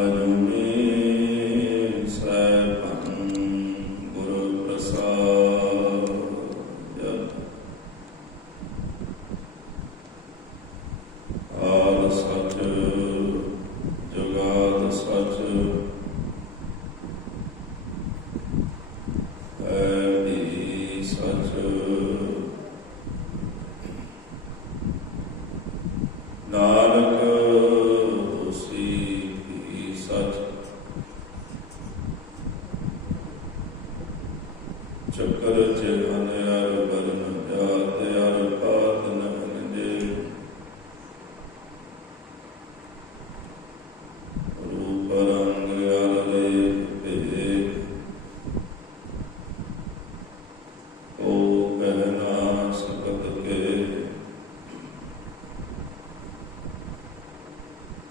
ਅਜੂਨੀ ਸੈਭੰ ਗੁਰ ਪ੍ਰਸਾਦਿ। ਆਦਿ ਸਚ ਜੁਗਾਦਿ ਸਚ ਹੈ ਵੀ ਸਚ। ਨਾਨਕ ਹੋਸੀ ਵੀ ਸਚ। ਚੱਕਰ ਜੀਵਨ ਅਰ ਬਰਨ ਜਾਤ ਅਰ ਪਾਤ ਨ ਜੇ। ਰੂਪ ਰੰਗ ਅਰ ਲੇਖ ਭੇਖ। ਓ ਕਹਿ ਨਾ ਸਕਤ ਕੇ।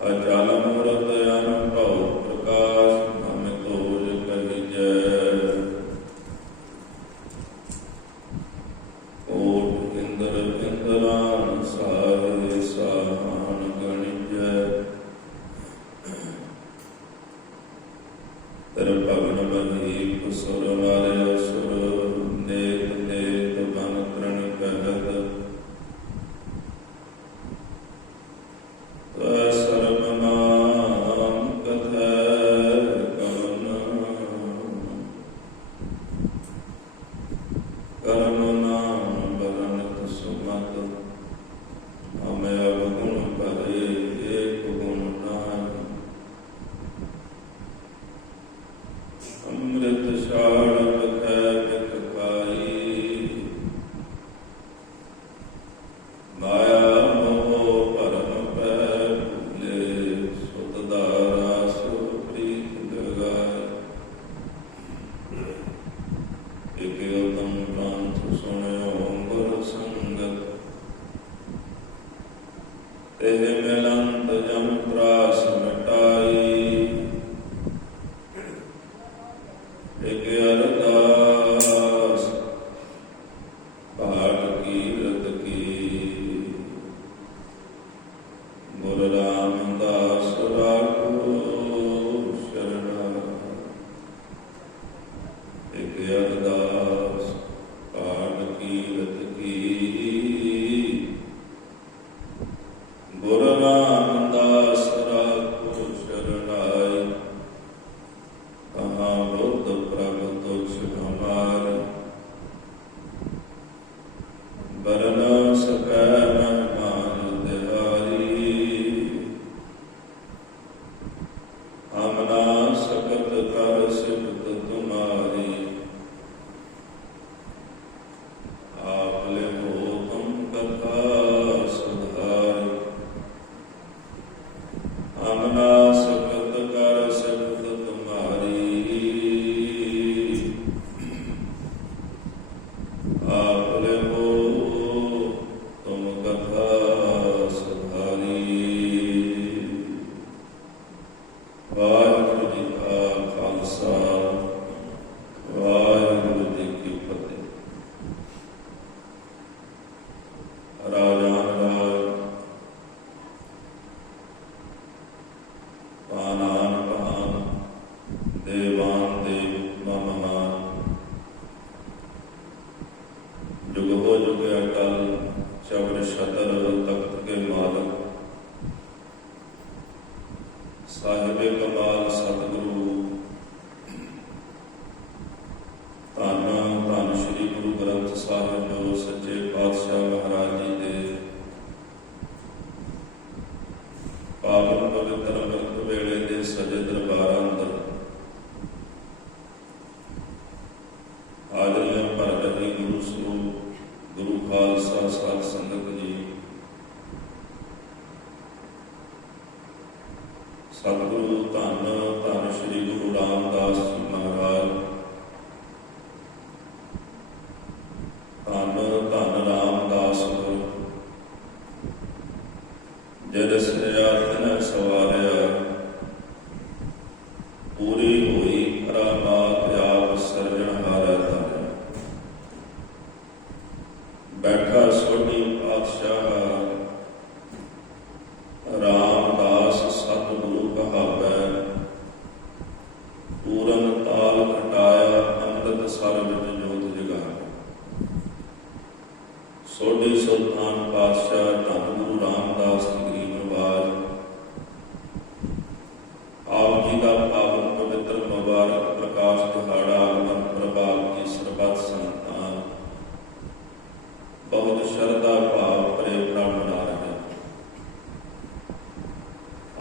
ਅਚਲ ਮੂਰਤ ਅਨੁਭਵ ਪ੍ਰਕਾਸ਼ ਨਮ ਤੋਜ ਕਹੀਜੈ। ਕੋਟ ਇੰਦਰ ਇੰਦਰਾਨ ਸਾਰੇ ਸਾਨ ਗਣਿਜੈ। ਤਰ ਭਗਨ ਮਹੀਪ ਸੁਰ ਮਾਰੇ ਅਸੁਰ। ਨੇਕ ਨੇਕ ਬਨ ਤ੍ਰਣ ਕਹਿਤ। ਸਰਬ ਨਾਮ ਕਥੈ ਕਵਨ। ਕਰਮ ਨਾਮ ਬਰਨਤ ਸੁਮਤ। ਹਮੈ ਅਵਗੁਣ ਭਰੇ ਏਕ ਗੁਣ ਨਾਹਿ। ਅੰਮ੍ਰਿਤ ਛਾੜ ਬਖੈ ਬਿਖ ਖਾਈ। ਮਾਇਆ ਮੋਹ ਭਰਮ ਪੈ ਭੁਲੇ। ਸੁਤ ਦਾਰਾ ਸੁਰ ਪ੍ਰੀਤ ਲਗਾਏ। ਇਕ ਉਤਮ ਪੰਥ ਸੁਣਿਓ ਗੁਰ ਸੰਗਤ। ਤੇਹ ਮਿਲੰਤ ਜਮ ਤਰਾਸ ਮਿਟਾਈ। ਇਕ ਅਰਦਾਸ ਪਾਠ ਕੀਰਤ ਕੀ। ਗੁਰ ਰਾਮਦਾਸ ਰਾਖੋ ਸ਼ਰਣਾ। ਇਕ ਅਰਦਾਸ ਪਾਠ ਕੀਰਤ ਕੀ। ਗੁਰ ਰਾਮਦਾਸ ਰਾਖੋ ਸ਼ਰਣਾਈ। ਕਹਾਂ ਬੁੱਧ ਪ੍ਰਭ ਤੁਝ ਹਮਾਰੇ। ਬਰਨ ਸਕੈ ਮਹਿਮਾਨ ਤਿਹਾਰੀ। ਹਮ ਨਾ ਸਕਤ ਕਰ ਸਿਫਤ ਤੁਮਾਰੀ। ਆਪ ਲਿਖੋ ਤੁਮ ਕਥਾ ਸੁਧਾਰੀ। ਹਮ ਨਾ ਸਕਤ ਕਰ ਸਿਫਤ ਤੁਮਾਰੀ। ਆਪ ਲਿਖੋ ਤੁਮ ਕਥਾ ਸੁਧਾਰੀ। ਵਾਹਿਗੁਰੂ ਜੀ ਕਾ ਖਾਲਸਾ ਵਾਹਿਗੁਰੂ ਜੀ ਕੀ ਫਤਿਹ। ਰਾਜਾਨ ਰਾਜ ਪਾਨਾਨ ਪਾਨ ਦੇਵਾਨ ਦੇਵ ਮਹਾਨ। जुग हो जुग अटल चवर छतर तख्त के मालक। साहिबे कमाल सतगुरु धन धन श्री गुरु ग्रंथ साहिब जो सच्चे पातशाह महाराज जी के पावन पवित्र अमृत वेले के सजे दरबार अंदर हाजरियां भर रही गुरु स्वरूप गुरु खालसा साध संगत जी। सतगुरु धन धन श्री गुरु रामदास जी महाराज। धन धन रामदास गुरु। जद सिया तिन सवारिया। पूरी हुई करामात आप सिरजणहारा धारिया। बैठा सोढ़ी पातशाह रामदास सतगुरु कहावै।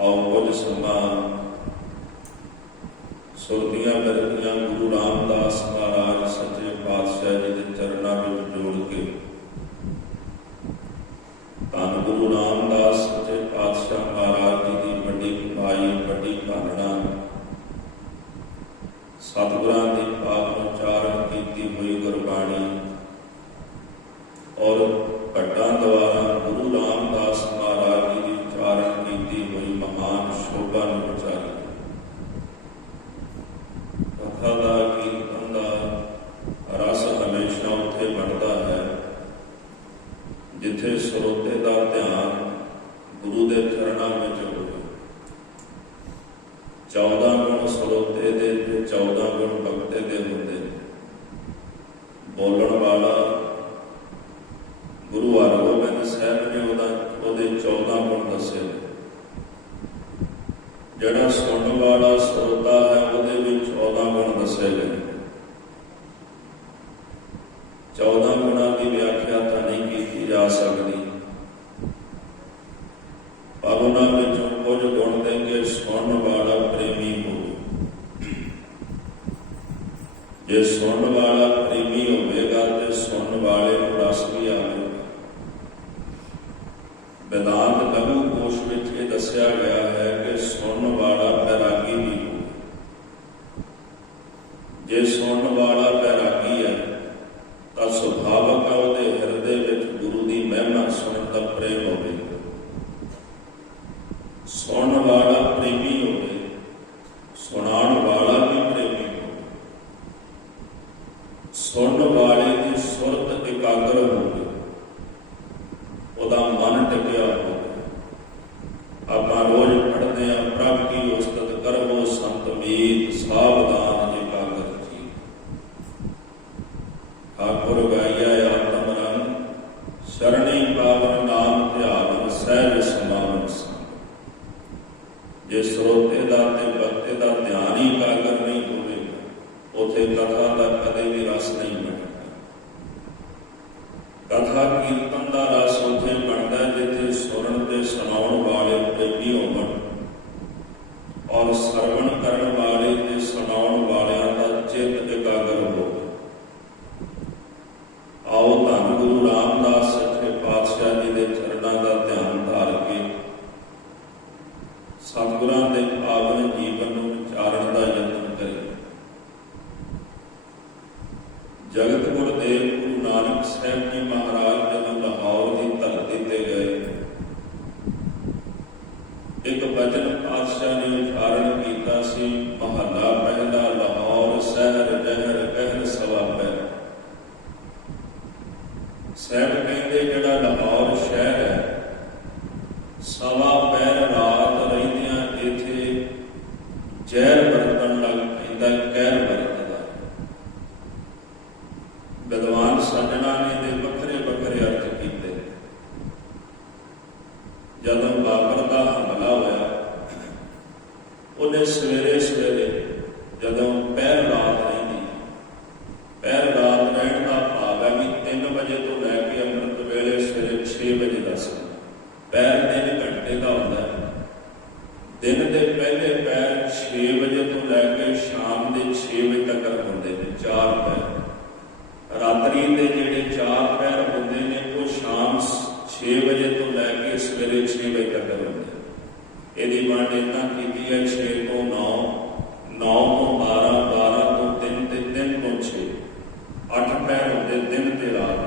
ਆਓ ਕੁਝ ਸਮਾਂ ਸੁਰਤੀਆਂ ਕਰਦੀਆਂ ਗੁਰੂ ਰਾਮਦਾਸ ਮਹਾਰਾਜ ਸੱਚੇ ਪਾਤਸ਼ਾਹ ਜੀ ਦੇ ਚਰਨਾਂ ਵਿੱਚ ਜੋੜ ਕੇ ਧੰਨ ਗੁਰੂ ਰਾਮਦਾਸ ਸੱਚੇ ਪਾਤਸ਼ਾਹ ਮਹਾਰਾਜ ਜੀ ਦੀ ਵੱਡੀ ਕਮਾਈ, ਵੱਡੀ ਭਾਵਨਾ, ਸਤਿਗੁਰਾਂ ਦੀ ਪਾਵਨ ਉਚਾਰਨ ਕੀਤੀ ਹੋਈ ਗੁਰਬਾਣੀ ਔਰ ਭੱਟਾਂ ਦੁਆਰਾ ਗੁਰੂ ਰਾਮਦਾਸ ਮਹਾਰਾਜ ਜੀ ਦੀ ਉਚਾਰਨ ਕੀਤੀ ਹੋਈ ਮਹਾਨ ਸ਼ੋਭਾ ਨੂੰ ਵਿਚਾਰੀ। ਕਥਾ ਦਾ, ਕੀਰਤਨ ਦਾ ਰਸ ਹਮੇਸ਼ਾ ਉੱਥੇ ਬਣਦਾ ਹੈ ਜਿੱਥੇ ਸਰੋਤੇ ਦਾ ਧਿਆਨ ਗੁਰੂ ਦੇ ਚਰਨਾਂ ਵਿੱਚ ਹੋਵੇ। 14 ਗੁਣ ਸਰੋਤੇ ਦੇ ਤੇ 14 ਗੁਣ ਭਗਤੇ ਦੇ ਹੁੰਦੇ ਨੇ। ਬੋਲਣ ਵਾਲਾ ਗੁਰੂ ਹਰਗੋਬਿੰਦ ਸਾਹਿਬ ਨੇ ਉਹਦੇ 14 ਗੁਣ ਦੱਸੇ ਨੇ। ਜਿਹੜਾ ਸੁਣਨ ਵਾਲਾ ਸਰੋਤਾ ਹੈ ਉਹਦੇ ਵਿੱਚ 14 ਗੁਣ ਦੱਸੇ ਗਏ। 14 ਗੁਣਾਂ ਦੀ ਵਿਆਖਿਆ ਤਾਂ ਨਹੀਂ ਕੀਤੀ ਜਾ ਸਕਦੀ, ਪਰ ਉਹਨਾਂ ਵਿੱਚੋਂ ਕੁਝ ਗੁਣ ਦੇਂਗੇ। ਸੁਣਨ ਵਾਲਾ ਪ੍ਰੇਮੀ ਹੋਵੇ। ਜੇ ਸੁਣਨ ਵਾਲਾ ਪ੍ਰੇਮੀ ਹੋਵੇਗਾ ਤੇ ਸੁਣਨ ਵਾਲੇ ਨੂੰ ਰਸ ਵੀ ਆਵੇਗਾ। वेदांत लघु कोश ਵਿੱਚ ਇਹ ਦੱਸਿਆ ਗਿਆ ਹੈ ਕਿ ਸੁਣਨ ਵਾਲਾ ਬੈਰਾਗੀ ਵੀ ਹੋਵੇ। ਜੇ ਸੁਣਨ ਵਾਲਾ ਬੈਰਾਗੀ ਹੈ ਤਾਂ ਸੁਭਾਵਕ ਉਹਦੇ ਹਿਰਦੇ ਵਿੱਚ ਗੁਰੂ ਦੀ ਮਹਿਮਾ ਸੁਣਨ ਦਾ ਪ੍ਰੇਮ ਹੋਵੇਗਾ। ਸੁਣਨ ਵਾਲਾ ਪ੍ਰੇਮੀ ਹੋਵੇ, ਸੁਣਾਉਣ ਵਾਲਾ ਵੀ ਪ੍ਰੇਮੀ ਹੋਵੇ। ਸੁਣਨ ਵਾਲੇ ਦੀ ਸੁਰਤ ਇਕਾਗਰ ਹੋਵੇ, ਉਹਦਾ ਮਨ ਟਿਕਿਆ ਹੋਵੇ। ਆਪਾਂ ਰੋਜ਼ ਪੜ੍ਹਦੇ ਹਾਂ, ਪ੍ਰਭ ਕੀ ਉਸਤਤ ਕਰਵੋ ਸੰਤ ਮੀਤ ਸਾਵਧਾਨ ਇਕਾਗਰ ਜੀ। ਠਾਕੁਰ ਗਾਇਆ ਆਤਮ ਰੰਗ ਸ਼ਰਣੀ ਪਾਵਨ ਨਾਮ ਧਿਆਵਨ ਸਹਿਜ ਸਮਾਵਨ ਸੰਗ। ਜੇ ਸਰੋਤੇ ਦਾ ਤੇ ਭਗਤੇ ਦਾ ਧਿਆਨ ਹੀ ਇਕਾਗਰ ਨਹੀਂ ਹੋਵੇਗਾ, ਉੱਥੇ ਕਥਾ ਦਾ ਕਦੇ ਵੀ ਰਸ ਨਹੀਂ ਬਣੇਗਾ। ਕਥਾ ਕੀਰਤਨ ਦਾ ਰਸ ਉੱਥੇ ਬਣਦਾ ਜਿੱਥੇ ਸੁਣਨ ਤੇ ਸੁਣਾਉਣ ਵਾਲੇ ਪ੍ਰੇਮੀ ਹੋਵਣ ਔਰ ਸਰਵਣ ਕਰਨ ਵਾਲੇ ਤੇ ਸੁਣਾਉਣ ਵਾਲਿਆਂ ਦਾ ਚਿੱਤ ਇਕਾਗਰ ਹੋਵੇ। ਆਓ ਧੰਨ ਗੁਰੂ ਰਾਮਦਾਸ ਸੱਚੇ ਪਾਤਸ਼ਾਹ ਜੀ ਦੇ ਚਰਨਾਂ ਦਾ ਧਿਆਨ ਧਾਰ ਕੇ ਸਤਿਗੁਰਾਂ ਦੇ ਪਾਵਨ ਜੀਵਨ ਨੂੰ ਵਿਚਾਰਨ ਦਾ ਯਤਨ ਕਰੀਏ। ਜਗਤ ਗੁਰਦੇਵ ਗੁਰੂ ਨਾਨਕ ਸਾਹਿਬ ਜੀ ਮਹਾਰਾਜ ਜਦੋਂ ਲਾਹੌਰ ਦੀ ਧਰਤੀ ਤੇ ਗਏ, ਇੱਕ ਬਚਨ ਪਾਤਸ਼ਾਹ ਨੇ ਉਚਾਰਨ ਕੀਤਾ ਸੀ, ਮਹੱਲਾ ਪਹਿਲਾ। ਲਾਹੌਰ ਸ਼ਹਿਰ ਜਹਰ ਕਹਿਰ ਸਵਾ ਪਹਿਰ। ਸਾਹਿਬ ਕਹਿੰਦੇ ਜਿਹੜਾ ਲਾਹੌਰ ਸ਼ਹਿਰ ਹੈ, ਸਵਾ ਪਹਿਰ ਰਾਤ ਰਹਿੰਦਿਆਂ ਇੱਥੇ ਜ਼ਹਿਰ ਵਰਤਣ ਲੱਗ ਪੈਂਦਾ, ਕਹਿਰ ਵਰਤਦਾ। ਵਿਦਵਾਨ ਸੱਜਣਾ ਨੇ ਦੇ ਵੱਖਰੇ ਵੱਖਰੇ ਅਰਥ ਕੀਤੇ। ਜਦੋਂ ਬਾਬਰ ਦਾ ਹਮਲਾ ਹੋਇਆ, ਉਹਨੇ ਸਵੇਰੇ ਸਵੇਰੇ ਜਦੋਂ ਪਹਿਰ ਰਾਤ ਰਹਿੰਦੀ, ਪਹਿਰ ਰਾਤ ਰਹਿਣ ਦਾ ਭਾਵ ਹੈ ਵੀ 3 ਵਜੇ ਤੋਂ ਲੈ ਕੇ ਅੰਮ੍ਰਿਤ ਵੇਲੇ ਸਵੇਰੇ 6 ਵਜੇ ਦਾ ਸਮਾਂ। ਪਹਿਰ 3 ਘੰਟੇ ਦਾ ਹੁੰਦਾ ਹੈ। ਦਿਨ ਦੇ ਪਹਿਲੇ ਪਹਿਰ 6 ਵਜੇ ਤੋਂ ਲੈ ਕੇ ਸ਼ਾਮ ਦੇ 6 ਵਜੇ ਤੱਕ ਹੁੰਦੇ ਨੇ, 4 ਪਹਿਰ। ਰਾਤਰੀ ਦੇ ਜਿਹੜੇ 4 ਪਹਿਰ ਹੁੰਦੇ ਨੇ ਉਹ ਸ਼ਾਮ 6 ਵਜੇ ਤੋਂ ਲੈ ਕੇ ਸਵੇਰੇ 6 ਵਜੇ ਤੱਕ ਹੁੰਦੇ। ਇਹਦੀ ਵੰਡ ਇੱਦਾਂ ਕੀਤੀ ਹੈ 6 ਤੋਂ 9, 9 ਤੋਂ 12, 12 ਤੋਂ 3 ਤੇ 3 ਤੋਂ 6। 8 ਪਹਿਰ ਹੁੰਦੇ ਦਿਨ ਤੇ ਰਾਤ।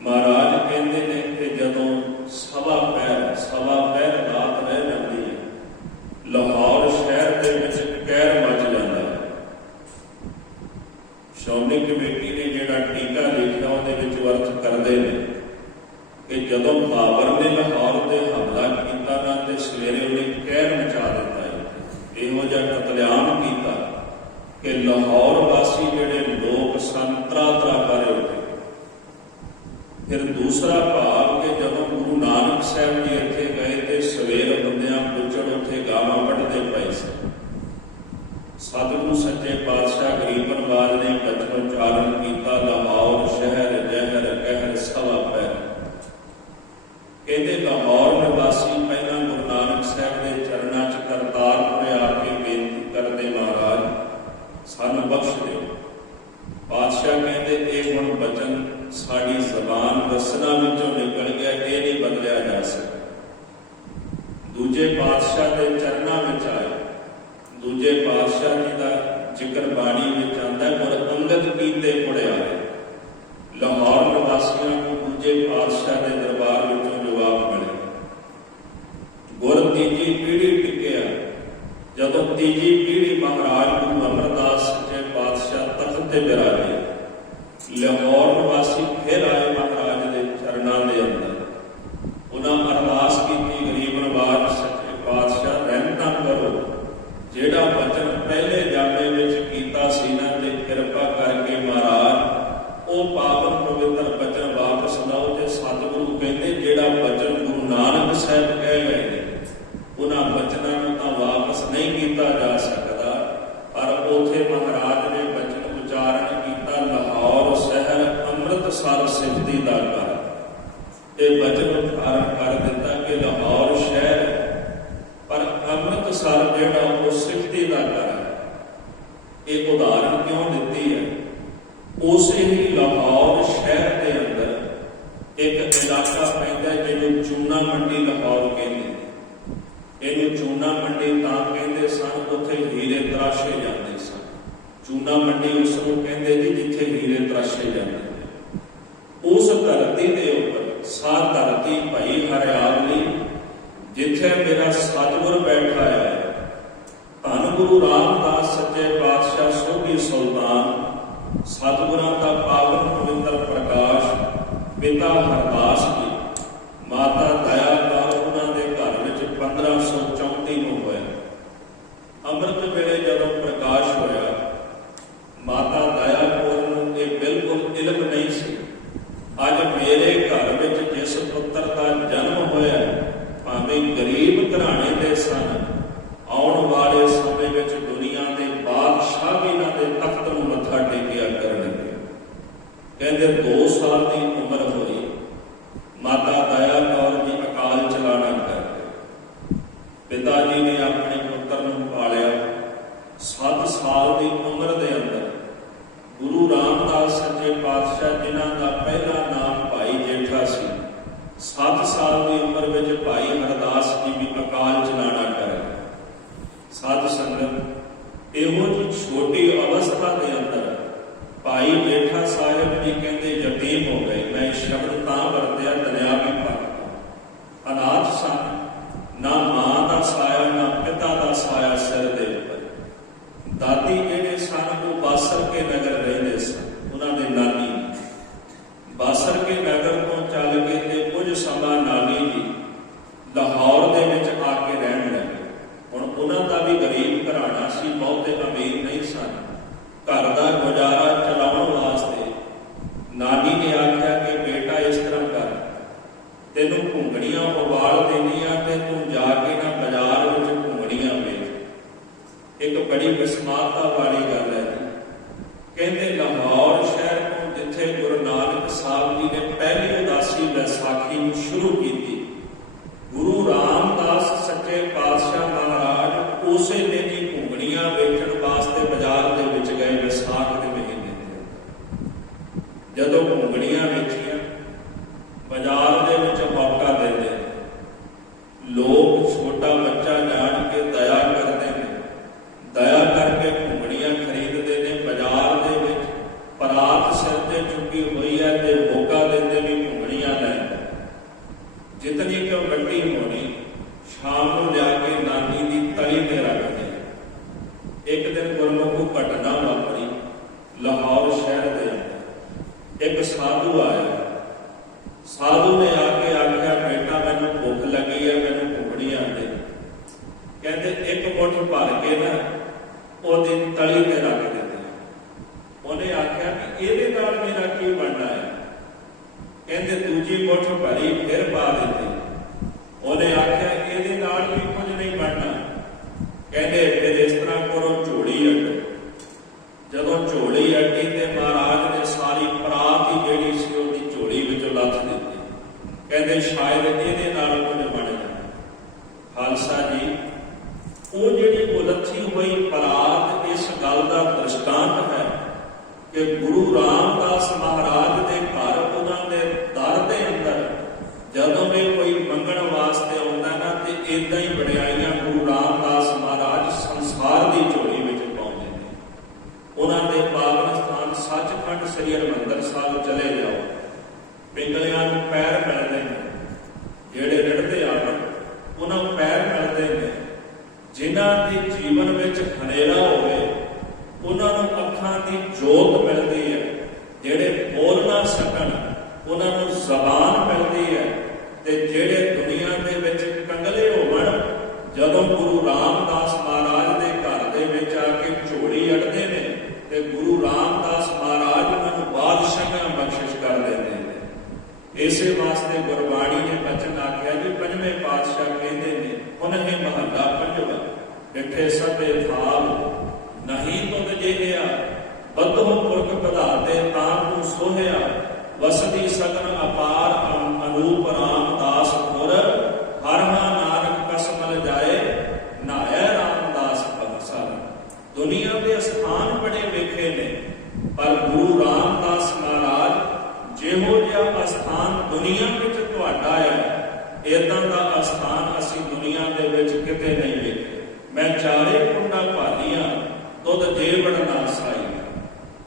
ਮਹਾਰਾਜ ਕਹਿੰਦੇ ਨੇ ਕਿ ਜਦੋਂ ਸਵਾ ਪਹਿਰ ਰਾਤ ਰਹਿ ਜਾਂਦੀ ਹੈ, ਲਾਹੌਰ ਸ਼ਹਿਰ ਦੇ ਵਿੱਚ ਕਹਿਰ ਮਚ ਜਾਂਦਾ ਹੈ। ਸ਼੍ਰੋਮਣੀ ਕਮੇਟੀ ਨੇ ਜਿਹੜਾ ਟੀਕਾ ਲਿਖਿਆ ਉਹਦੇ ਵਿੱਚ ਅਰਥ ਕਰਦੇ ਨੇ ਕਿ ਜਦੋਂ ਬਾਬਰ ਨੇ ਲਾਹੌਰ ਤੇ ਹਮਲਾ ਕੀਤਾ ਨਾ ਤੇ ਸਵੇਰੇ ਉਹਨੇ ਕਹਿਰ ਮਚਾ ਦਿੱਤਾ। ਦੂਜੇ ਪਾਤਸ਼ਾਹ ਦੇ ਚਰਨਾਂ ਵਿੱਚ ਆਏ। ਦੂਜੇ ਪਾਤਸ਼ਾਹ ਜੀ ਦਾ ਜ਼ਿਕਰ ਬਾਣੀ ਵਿੱਚ ਆਉਂਦਾ, ਗੁਰ ਅੰਗਦ ਕੀਤੇ ਮੁੜਿਆਏ। ਲਾਹੌਰ ਨਿਵਾਸੀਆਂ ਨੂੰ ਦੂਜੇ ਪਾਤਸ਼ਾਹ ਦੇ ਦਰਬਾਰ ਵਿੱਚੋਂ ਜਵਾਬ ਮਿਲਿਆ। ਗੁਰ ਤੀਜੀ ਪੀੜ੍ਹੀ ਟਿਕਿਆ। ਜਦੋਂ ਤੀਜੀ ਪੀੜ੍ਹੀ ਮਹਾਰਾਜ ਗੁਰੂ ਅਮਰਦਾਸ ਸੱਚੇ ਪਾਤਸ਼ਾਹ ਤਖਤ ਤੇ ਬਿਰਾਜੇ, ਲਾਹੌਰ ਨਿਵਾਸੀ ਫਿਰ ਆਏ ਮਹਾਰਾਜ ਦੇ ਚਰਨਾਂ ਦੇ ਅੰਦਰ। ਉਹਨਾਂ ਅਰਦਾਸ ਕੀਤੀ, ਗਰੀਬ ਨਵਾਜ ਸੱਚੇ ਪਾਤਸ਼ਾਹ ਰਹਿਮਤਾਂ ਕਰੋ, ਜਿਹੜਾ ਬਚਨ ਪਹਿਲੇ ਜਾਮੇ ਵਿੱਚ ਕੀਤਾ ਸੀ ਨਾ, ਤੇ ਕਿਰਪਾ ਕਰਕੇ ਮਹਾਰਾਜ ਉਹ ਪਾਵਨ ਪਵਿੱਤਰ ਬਚਨ ਵਾਪਸ ਲਾਓ। ਤੇ ਸਤਿਗੁਰੂ ਕਹਿੰਦੇ ਜਿਹੜਾ ਬਚਨ ਗੁਰੂ ਨਾਨਕ ਸਾਹਿਬ ਕਹਿ ਗਏ ਨੇ, ਉਹਨਾਂ ਬਚਨਾਂ ਨੂੰ ਤਾਂ ਵਾਪਸ ਨਹੀਂ ਕੀਤਾ ਜਾ ਸਕਦਾ, ਪਰ ਉੱਥੇ ਮਹਾਰਾਜ ਨੇ ਬਚਨ ਉਚਾਰਨ ਕੀਤਾ, ਲਾਹੌਰ ਸ਼ਹਿਰ ਅੰਮ੍ਰਿਤਸਰ ਸਿਫਤੀ ਦਾ ਘਰ। ਇਹ ਬਚਨ ਉਚਾਰਨ ਕਰ ਦਿੱਤਾ ਕਿ ਲਾਹੌਰ ਸ਼ਹਿਰ, ਪਰ ਅੰਮ੍ਰਿਤਸਰ ਜਿਹੜਾ ਉਹ ਸਿਫਤੀ ਦਾ ਘਰ ਹੈ। ਇਹ ਉਦਾਹਰਨ ਕਿਉਂ ਦਿੱਤੀ ਹੈ? ਉਸੇ ਹੀ ਲਾਹੌਰ ਸ਼ਹਿਰ ਦੇ ਅੰਦਰ ਇੱਕ ਇਲਾਕਾ ਪੈਂਦਾ ਜਿਹਨੂੰ ਚੂਨਾ ਮੰਡੀ ਲਾਹੌਰ ਕਹਿੰਦੇ। ਇਹਨੂੰ ਚੂਨਾ ਮੰਡੀ ਤਾਂ ਕਹਿੰਦੇ ਸਨ, ਉੱਥੇ ਹੀਰੇ ਤਰਾਸ਼ੇ ਜਾਂਦੇ ਸਨ। ਚੂਨਾ ਮੰਡੀ ਉਸ ਨੂੰ ਕਹਿੰਦੇ ਜੀ ਜਿੱਥੇ ਹੀਰੇ ਤਰਾਸ਼ੇ ਜਾਂਦੇ ਨੇ। ਉਸ ਧਰਤੀ ਦੇ ਉੱਪਰ ਸਾ ਧਰਤੀ ਭਾਈ ਹਰਿਆਵਲੀ, ਜਿੱਥੇ ਮੇਰਾ ਸਤਿਗੁਰ ਬੈਠਾ ਹੈ, ਧੰਨ ਗੁਰੂ ਰਾਮਦਾਸ ਸੱਚੇ ਪਾਤਸ਼ਾਹ ਸੋਢੀ ਸੁਲਤਾਨ, ਸਤਿਗੁਰਾਂ ਦਾ ਪਾਵਨ ਪਵਿੱਤਰ ਪ੍ਰਕਾਸ਼, ਪਿਤਾ ਹਰਦਾਸ ਜੀ, ਮਾਤਾ ਦਇਆ ਕੌਰ, ਉਹਨਾਂ ਦੇ ਘਰ ਵਿੱਚ 1534 ਨੂੰ ਹੋਇਆ। ਅੰਮ੍ਰਿਤ ਵੇਲੇ ਜਦੋਂ ਪ੍ਰਕਾਸ਼ ਹੋਇਆ, ਮਾਤਾ ਦਇਆ ਕੌਰ ਨੂੰ ਇਹ ਬਿਲਕੁਲ ਇਲਮ ਨਹੀਂ ਸੀ। ਅੱਜ ਮੇਰੇ ਘਰ ਵਿੱਚ ਜਿਸ ਪੁੱਤਰ ਦਾ ਜਨਮ ਹੋਇਆ, ਭਾਵੇਂ ਗਰੀਬ ਘਰਾਣੇ ਦੇ ਸਨ, ਆਉਣ ਵਾਲੇ ਸਮੇਂ ਵਿੱਚ ਦੁਨੀਆ ਦੇ ਬਾਦਸ਼ਾਹ ਵੀ ਇਹਨਾਂ ਦੇ ਤਖਤ ਨੂੰ ਮੱਥਾ ਟੇਕਿਆ ਕਰਨਗੇ। ਕਹਿੰਦੇ 2 ਸਾਲ ਦੀ ਉਮਰ ਹੋਈ, ਮਾਤਾ ਦਇਆ ਕੌਰ ਜੀ ਅਕਾਲ ਚਲਾਣਾ ਕਰ ਗਏ। ਪਿਤਾ ਜੀ ਨੇ ਆਪਣੇ ਪੁੱਤਰ ਨੂੰ ਪਾਲਿਆ। 7 ਸਾਲ ਦੀ ਉਮਰ ਦੇ ਅੰਦਰ ਗੁਰੂ ਰਾਮਦਾਸ ਸੱਚੇ ਪਾਤਸ਼ਾਹ, ਜਿਨ੍ਹਾਂ ਦਾ ਪਹਿਲਾ ਨਾਮ ਭਾਈ ਜੇਠਾ ਸੀ, 7 ਸਾਲ ਦੀ ਉਮਰ ਵਿੱਚ ਭਾਈ ਹਰਦਾਸ ਜੀ ਵੀ ਅਕਾਲ ਚਲਾਣਾ ਕਰ ਗਏ। ਸਾਧ ਸੰਗਤ, ਇਹੋ ਜਿਹੀ ਛੋਟੀ ਅਵਸਥਾ ਦੇ ਅੰਦਰ ਭਾਈ ਜੇਠਾ ਸਾਹਿਬ ਵੀ ਕਹਿੰਦੇ ਯਤੀਮ ਹੋ ਗਏ। ਮੈਂ ਸ਼ਬਦ ਤਾਂ ਵਰਤਿਆ ਦੁਨਿਆਵੀ ਪੱਖ ਤੋਂ। ਅਨਾਥ ਸਨ, ਨਾ ਮਾਂ ਦਾ ਸਾਇਆ ਨਾ ਪਿਤਾ ਦਾ ਸਾਇਆ ਸਿਰ ਦੇ ਉੱਪਰ। ਦਾਦੀ ਜਿਹੜੇ ਸਨ ਉਹ ਬਾਸਰ ਕੇ ਨਗਰ ਰਹਿੰਦੇ ਸਨ। ਉਹਨਾਂ ਦੇ ਨਾਨੀ ਬਾਸਰ ਕੇ ਨਗਰ ਤੋਂ ਚੱਲ ਕੇ ਤੇ ਕੁਝ ਸਮਾਂ ਨਾਨੀ ਜੀ ਲਾਹੌਰ ਦੇ ਵਿੱਚ ਆ ਕੇ ਰਹਿਣ ਲੱਗੇ। ਹੁਣ ਉਹਨਾਂ ਦਾ ਵੀ ਗਰੀਬ ਘਰਾਣਾ ਸੀ, ਬਹੁਤੇ ਅਮੀਰ ਨਹੀਂ ਸਨ। ਘਰ ਦਾ ਗੁਜ਼ਾਰਾ ਚਲਾਉਣ ਵਾਸਤੇ ਨਾਨੀ ਨੇ ਆਖਿਆ ਕਿ ਬੇਟਾ ਇਸ ਤਰ੍ਹਾਂ ਕਰ, ਤੈਨੂੰ ਘੁੰਗਣੀਆਂ ਉਬਾਲ ਦੇਣੀਆਂ ਤੇ ਤੂੰ ਜਾ ਕੇ ਨਾ ਬਾਜ਼ਾਰ ਵਿੱਚ ਘੁੰਗਣੀਆਂ ਵੇਚ। ਇੱਕ ਬੜੀ ਕਿਸਮਤ ਵਾਲੀ ਗੱਲ ਹੈ ਜੀ। ਕਹਿੰਦੇ ਲਾਹੌਰ ਸ਼ਹਿਰ ਤੋਂ ਜਿੱਥੇ ਗੁਰੂ ਨਾਨਕ ਸਾਹਿਬ ਜੀ ਨੇ ਪਹਿਲੀ ਉਦਾਸੀ ਵਿਸਾਖੀ ਨੂੰ ਸ਼ੁਰੂ ਕੀਤੀ, ਗੁਰੂ ਰਾਮਦਾਸ ਸੱਚੇ ਪਾਤਸ਼ਾਹ ਮਹਾਰਾਜ ਉਸੇ ਦਿਨ ਹੀ ਘੁੰਗਣੀਆਂ ਵੇਚਣ ਵਾਸਤੇ ਬਾਜ਼ਾਰ ਦੇ ਵਿੱਚ ਗਏ। ਵਿਸਾਖ ਦੇ ਮਹੀਨੇ ਦੇ ਜਦੋਂ ਘੁੰਗਣੀਆਂ ਵੇਚੀਆਂ, ਬਾਜ਼ਾਰ ਦੇ ਵਿੱਚ ਮੌਕਾ ਦਿੰਦੇ ਲੋਕ, ਛੋਟਾ ਬੱਚਾ ਜਾਣ ਕੇ ਦਇਆ ਕਰਦੇ ਨੇ, ਦਇਆ ਕਰਕੇ ਘੁੰਗਣੀਆਂ ਖਰੀਦਦੇ ਨੇ। ਬਾਜ਼ਾਰ ਦੇ ਵਿੱਚ ਪਰਾਤ ਸਿਰ ਤੇ ਚੁੱਕੀ ਹੋਈ ਹੈ ਤੇ ਮੌਕਾ ਦਿੰਦੇ ਵੀ ਘੁੰਗਣੀਆਂ ਲੈ। ਜਿਤਨੀ ਕਿ ਵੱਡੀ ਹੋਣੀ, ਸ਼ਾਮ ਨੂੰ ਲਿਆ ਕੇ ਨਾਨੀ ਦੀ ਤਲੀ ਤੇ ਰੱਖਦੇ। ਇੱਕ ਦਿਨ ਗੁਰਮੁਖ ਘਟਨਾ ਵਾਪਰੀ ਲਾਹੌਰ ਸ਼ਹਿਰ ਦੇ ਅੰਦਰ। ਇੱਕ ਸਾਧੂ ਆਇਆ। ਸਾਧੂ ਨੇ ਆ ਕੇ ਆਖਿਆ, ਬੇਟਾ ਮੈਨੂੰ ਭੁੱਖ ਲੱਗੀ ਹੈ, ਮੈਨੂੰ ਘੁੰਗਣੀਆਂ ਦੇ। ਕਹਿੰਦੇ ਇੱਕ ਮੁੱਠ ਭਰ ਕੇ ਨਾ ਉਹਦੀ ਤਲੀ ਤੇ ਰੱਖ ਦਿੱਤੇ। ਉਹਨੇ ਆਖਿਆ ਕਿ ਇਹਦੇ ਨਾਲ ਮੇਰਾ ਕੀ ਬਣਨਾ ਹੈ? ਕਹਿੰਦੇ ਦੂਜੀ ਮੁੱਠ ਭਰੀ, ਫਿਰ ਪਾ ਦਿੱਤੀ। ਉਹਨੇ ਆਖਿਆ ਇਹਦੇ ਨਾਲ ਵੀ ਕੁਝ ਨਹੀਂ ਬਣਨਾ। ਕਹਿੰਦੇ ਫਿਰ ਇਸ ਤਰ੍ਹਾਂ ਕਰੋ, ਝੋਲੀ ਅੱਡੋ। ਜਦੋਂ ਝੋਲੀ ਅੱਡੀ ਤੇ ਮਹਾਰਾਜ ਨੇ ਸਾਰੀ ਪਰਾਤ ਹੀ ਜਿਹੜੀ ਸੀ ਉਹਦੀ ਝੋਲੀ ਵਿੱਚੋਂ ਲੱਥ ਦਿੱਤੀ। ਕਹਿੰਦੇ ਸ਼ਾਇਦ ਇਹਦੇ ਨਾਲ ਕੁਝ ਬਣ ਜਾਏ। ਖਾਲਸਾ ਜੀ, ਉਹ ਜਿਹੜੀ ਉਲੱਥੀ ਹੋਈ ਪਰਾਤ ਇਸ ਗੱਲ ਦਾ ਦ੍ਰਿਸ਼ਟਾਂਤ ਹੈ ਕਿ ਗੁਰੂ ਰਾਮਦਾਸ ਮਹਾਰਾਜ ਦੇ ਘਰ, ਉਹਨਾਂ ਦੇ ਦਰ ਦੇ ਅੰਦਰ ਜਦੋਂ ਵੀ ਕੋਈ ਮੰਗਣ ਵਾਸਤੇ ਆਉਂਦਾ ਨਾ, ਤੇ ਇਹ ਇਦਾਂ ਹੀ ਵਡਿਆਈਆਂ ਗੁਰੂ ਰਾਮਦਾਸ ਮਹਾਰਾਜ ਸੰਸਾਰ ਦੀ ਝੋਲੀ ਵਿੱਚ ਪਾਉਂਦੇ ਨੇ। ਉਹਨਾਂ ਦੇ ਪਾਵਨ ਸਥਾਨ ਸੱਚਖੰਡ ਸ੍ਰੀ ਹਰਿਮੰਦਰ ਸਾਹਿਬ ਚਲੇ ਜਾਓ, ਪਿੰਗਲਿਆਂ ਨੂੰ ਪੈਰ ਮਿਲਦੇ ਨੇ, ਜਿਹੜੇ ਰਿੜਦੇ ਆਣ ਉਹਨਾਂ ਨੂੰ ਪੈਰ ਮਿਲਦੇ ਨੇ। ਜਿਨ੍ਹਾਂ ਦੇ ਜੀਵਨ ਵਿੱਚ ਹਨੇਰਾ ਹੋਵੇ ਉਹਨਾਂ ਨੂੰ ਅੱਖਾਂ ਦੀ ਜੋਤ ਮਿਲਦੀ ਹੈ, ਜਿਹੜੇ ਬੋਲ ਨਾ ਸਕਣ ਉਹਨਾਂ ਨੂੰ ਜ਼ਬਾਨ ਮਿਲਦੀ ਹੈ, ਤੇ ਜਿਹੜੇ ਦੁਨੀਆ ਦੇ ਵਿੱਚ ਕੰਗਲੇ ਹੋਵਣ ਜਦੋਂ ਗੁਰੂ ਰਾਮਦਾਸ ਮਹਾਰਾਜ ਦੇ ਘਰ ਦੇ ਵਿੱਚ ਆ ਕੇ ਝੋਲੀ ਅੜਦੇ ਨੇ ਤੇ ਗੁਰੂ ਰਾਮਦਾਸ ਮਹਾਰਾਜ ਉਹਨਾਂ ਨੂੰ ਬਾਦਸ਼ਾਹੀਆਂ ਬਖਸ਼ਿਸ਼ ਕਰ ਦਿੰਦੇ ਨੇ। ਇਸੇ ਵਾਸਤੇ ਗੁਰਬਾਣੀ ਨੇ ਬਚਨ ਆਖਿਆ ਜੀ, ਪੰਜਵੇਂ ਪਾਤਸ਼ਾਹ ਕਹਿੰਦੇ ਨੇ, ਉਹਨੇ ਮਹੱਲਾ ਪੰਜਵਾਂ, ਡਿਠੇ ਸਭੇ ਥਾਲ ਨਹੀਂ ਤੁਧ ਜਿਹਿਆ, ਬਦੋ ਪੁਰਖ ਵਧਾਤੇ ਤਾਂ ਤੂੰ ਸੋਹਿਆ, ਵਸਦੀ ਸਗਨ ਅਪਾਰ ਅਨੂਪ ਰਾਮਦਾਸ ਗੁਰ, ਹਰ ਹਾ ਨਾਨਕ ਕਸਮਲ ਜਾਏ, ਨਾਇਆ ਰਾਮਦਾਸ ਭਗਸਾਰ। ਦੁਨੀਆ ਦੇ ਸਥਾਨ ਬੜੇ ਵੇਖੇ ਨੇ, ਪਰ ਗੁਰੂ ਰਾਮਦਾਸ ਮਹਾਰਾਜ ਜਿਹੋ ਜਿਹਾ ਅਸਥਾਨ ਦੁਨੀਆ ਵਿੱਚ ਤੁਹਾਡਾ ਹੈ, ਏਦਾਂ ਦਾ ਅਸਥਾਨ ਅਸੀਂ ਦੁਨੀਆ ਦੇ ਵਿੱਚ ਕਿਤੇ ਨਹੀਂ ਵੇਖੇ। ਮੈਂ ਚਾਰੇ ਕੁੰਡਾ ਭਾਲੀਆਂ, ਦੁੱਧ ਜੇਵੜ ਨਾ ਸਾਈ।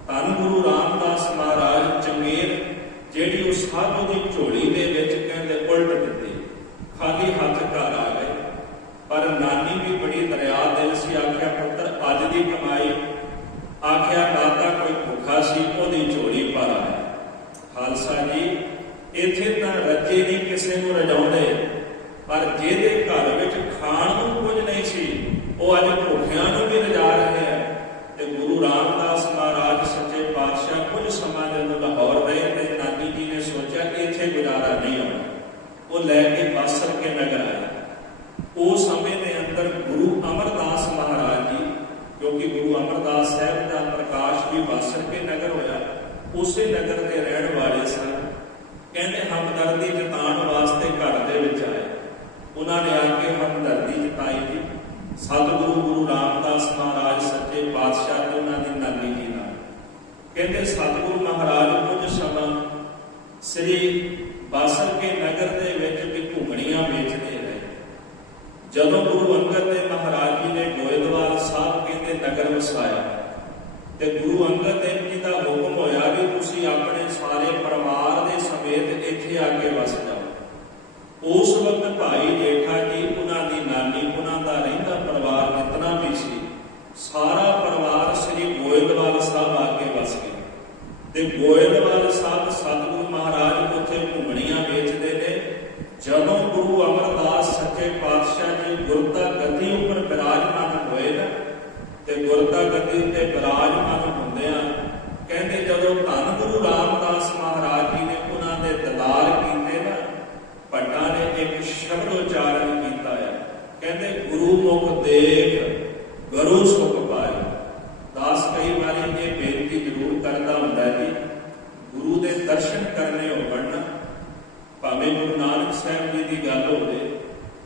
ਧੰਨ ਗੁਰੂ ਰਾਮਦਾਸ ਮਹਾਰਾਜ ਚੰਗੇਰ ਜਿਹੜੀ ਉਸ ਸਾਧੂ ਦੀ ਝੋਲੀ ਦੇ ਵਿੱਚ ਕਹਿੰਦੇ ਉਲਟ ਦਿੱਤੀ, ਖਾਲੀ ਹੱਥ ਘਰ ਆ ਗਏ। ਪਰ ਨਾਨੀ ਵੀ ਬੜੀ ਦਰਿਆ ਦਿਲ ਸੀ, ਆਖਿਆ ਪੁੱਤਰ ਅੱਜ ਦੀ ਕਮਾਈ, ਆਖਿਆ ਮਾਤਾ ਕੋਈ ਭੁੱਖਾ ਸੀ ਉਹਦੀ ਝੋਲੀ ਭਰ ਆਇਆ। ਖਾਲਸਾ ਜੀ, ਇੱਥੇ ਤਾਂ ਰੱਜੇ ਨਹੀਂ ਕਿਸੇ ਨੂੰ ਰਜਾਉਂਦੇ, ਪਰ ਜਿਹਦੇ ਘਰ ਵਿੱਚ ਖਾਣ ਨੂੰ ਕੁਝ ਨਹੀਂ ਸੀ ਉਹ ਅੱਜ ਭੁੱਖਿਆਂ ਨੂੰ ਵੀ ਰਜਾ ਰਹੇ ਹੈ। ਤੇ ਗੁਰੂ ਰਾਮਦਾਸ ਮਹਾਰਾਜ ਸੱਚੇ ਪਾਤਸ਼ਾਹ ਕੁਝ ਸਮਾਂ ਜਦੋਂ ਲਾਹੌਰ ਰਹੇ ਤੇ ਨਾਨੀ ਜੀ ਨੇ ਸੋਚਿਆ ਕਿ ਇੱਥੇ ਗੁਜ਼ਾਰਾ ਨਹੀਂ ਹੋਣਾ, ਉਹ ਲੈ ਕੇ ਬਾਸਰ ਕੇ ਨਗਰ ਆਏ। ਉਸ ਸਮੇਂ ਦੇ ਅੰਦਰ ਗੁਰੂ ਅਮਰਦਾਸ ਮਹਾਰਾਜ ਜੀ, ਕਿਉਂਕਿ ਗੁਰੂ ਅਮਰਦਾਸ ਸਾਹਿਬ ਦਾ ਪ੍ਰਕਾਸ਼ ਵੀ ਬਾਸਰ ਕੇ ਨਗਰ ਹੋਇਆ, ਉਸੇ ਨਗਰ ਦੇ ਰਹਿਣ ਵਾਲੇ ਸਨ। ਕਹਿੰਦੇ ਹਮਦਰਦੀ ਜਤਾਉਣ ਵਾਸਤੇ ਘਰ ਦੇ ਵਿੱਚ ਆਏ। ਉਹਨਾਂ ਨੇ ਆ ਕੇ ਹਮਦਰਦੀ ਜਤਾਈ ਜੀ ਸਤਿਗੁਰੂ ਗੁਰੂ ਰਾਮਦਾਸ ਮਹਾਰਾਜ ਸੱਚੇ ਪਾਤਸ਼ਾਹ ਤੇ ਉਹਨਾਂ ਦੀ ਨਾਨੀ ਜੀ ਨਾਲ। ਕਹਿੰਦੇ ਸਤਿਗੁਰੂ ਮਹਾਰਾਜ ਕੁਝ ਸਮਾਂ ਸ੍ਰੀ ਬਾਸਰ ਕੇ ਨਗਰ ਦੇ ਵਿੱਚ ਵੀ ਘੁੰਗਣੀਆਂ ਵੇਚਦੇ ਰਹੇ। ਜਦੋਂ ਗੁਰੂ ਅੰਗਦ ਦੇਵ ਮਹਾਰਾਜ ਜੀ ਨੇ ਗੋਇੰਦਵਾਲ ਸਾਹਿਬ ਕਹਿੰਦੇ ਨਗਰ ਵਸਾਇਆ ਤੇ ਗੁਰੂ ਅੰਗਦ ਦੇਵ ਜੀ ਦਾ ਹੁਕਮ ਹੋਇਆ ਵੀ ਤੁਸੀਂ ਆਪਣੇ ਸਾਰੇ ਪਰਿਵਾਰ ਦੇ ਸਮੇਤ ਇੱਥੇ ਆ ਕੇ ਵਸ ਜਾਓ। ਉਸ ਵਕਤ ਭਾਈ ਜੇਠਾ ਜੀ, ਉਹਨਾਂ ਦੀ ਨਾਨੀ, ਉਹਨਾਂ ਦਾ ਰਹਿੰਦਾ ਪਰਿਵਾਰ ਜਿਤਨਾ ਵੀ ਸੀ, ਸਾਰਾ ਪਰਿਵਾਰ ਸ੍ਰੀ ਗੋਇੰਦਵਾਲ ਸਾਹਿਬ ਆ ਕੇ ਵਸ ਗਿਆ। ਤੇ ਗੋਇੰਦਵਾਲ ਸਾਹਿਬ ਸਤਿਗੁਰੂ ਮਹਾਰਾਜ ਉੱਥੇ ਘੁੰਮਣੀਆਂ ਵੇਚਦੇ ਨੇ। ਜਦੋਂ ਗੁਰੂ ਅਮਰਦਾਸ ਸੱਚੇ ਪਾਤਸ਼ਾਹ ਜੀ ਗੁਰਤਾ ਗੱਦੀ ਉੱਪਰ ਬਿਰਾਜਮਾਨ ਹੋਏ ਨਾ, ਤੇ ਗੁਰਤਾ ਗੱਦੀ ਉੱਤੇ ਬਿਰਾਜਮਾਨ ਹੁੰਦਿਆਂ ਕਹਿੰਦੇ ਜਦੋਂ ਧੰਨ ਗੁਰੂ ਰਾਮਦਾਸ ਮਹਾਰਾਜ ਜੀ ਨੇ ਉਹਨਾਂ ਦੇ ਦੀਦਾਰ ਕੀਤੇ ਨਾ, ਭੱਟਾਂ ਨੇ ਇੱਕ ਸ਼ਬਦ ਉਚਾਰਨ ਕੀਤਾ ਹੈ, ਕਹਿੰਦੇ ਗੁਰੂ ਮੁਖ ਦੇਖ ਗੁਰੂ ਸੁਖ ਪਾਏ। ਦਾਸ ਕਈ ਵਾਰੀ ਇਹ ਬੇਨਤੀ ਜ਼ਰੂਰ ਕਰਦਾ ਹੁੰਦਾ ਜੀ, ਗੁਰੂ ਦੇ ਦਰਸ਼ਨ ਕਰਨੇ ਹੋਵਣ ਨਾ, ਭਾਵੇਂ ਗੁਰੂ ਨਾਨਕ ਸਾਹਿਬ ਜੀ ਦੀ ਗੱਲ ਹੋਵੇ,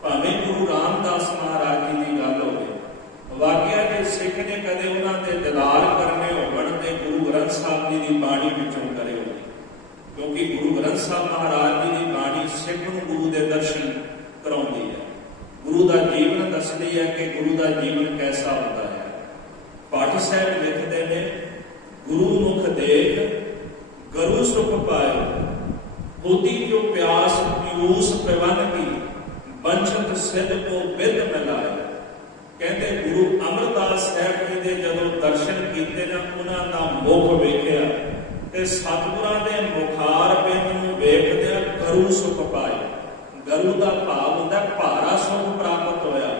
ਭਾਵੇਂ ਗੁਰੂ ਰਾਮਦਾਸ ਮਹਾਰਾਜ ਜੀ ਦੀ ਗੱਲ ਹੋਵੇ, ਵਾਕਿਆ ਜੇ ਸਿੱਖ ਨੇ ਕਦੇ ਉਹਨਾਂ ਦੇ ਦੀਦਾਰ ਕਰਨੇ ਹੋਵਣ ਤੇ ਗੁਰੂ ਗ੍ਰੰਥ ਸਾਹਿਬ ਜੀ ਦੀ ਬਾਣੀ ਵਿੱਚੋਂ ਕਰੇ ਹੋਵੇ, ਕਿਉਂਕਿ ਗੁਰੂ ਗ੍ਰੰਥ ਸਾਹਿਬ ਮਹਾਰਾਜ ਜੀ ਦੀ ਬਾਣੀ ਸਿੱਖ ਨੂੰ ਗੁਰੂ ਦੇ ਦਰਸ਼ਨ ਕਰਾਉਂਦੀ ਹੈ, ਗੁਰੂ ਦਾ ਜੀਵਨ ਦੱਸਦੀ ਹੈ ਕਿ ਗੁਰੂ ਦਾ ਜੀਵਨ ਕੈਸਾ ਹੁੰਦਾ ਹੈ। ਪਾਠ ਸਾਹਿਬ ਲਿਖਦੇ ਨੇ, ਗੁਰੂ ਮੁਖ ਦੇਖ ਗੁਰੂ ਸੁਖ ਪਾਇਓ, ਹੋਤੀ ਜੋ ਪਿਆਸ ਪਿਊਸ ਪਿਵਨ ਕੀ, ਬੰਚਤ ਸਿੱਧ ਕੋ ਬਿਦ ਮਿਲਾਏ। ਕਹਿੰਦੇ ਗੁਰੂ ਅਮਰਦਾਸ ਸਾਹਿਬ ਜੀ ਦੇ ਜਦੋਂ ਦਰਸ਼ਨ ਕੀਤੇ ਨਾ, ਉਹਨਾਂ ਦਾ ਮੁਖ ਵੇਖਿਆ ਤੇ ਸਤਿਗੁਰਾਂ ਦੇ ਮੁਖਾਰ ਬਿੰਦ ਨੂੰ ਵੇਖਦਿਆਂ ਗੁਰੂ ਸੁਖ ਪਾਏ। ਗੁਰੂ ਦਾ ਭਾਵ ਹੁੰਦਾ ਭਾਰਾ ਸੁਖ ਪ੍ਰਾਪਤ ਹੋਇਆ।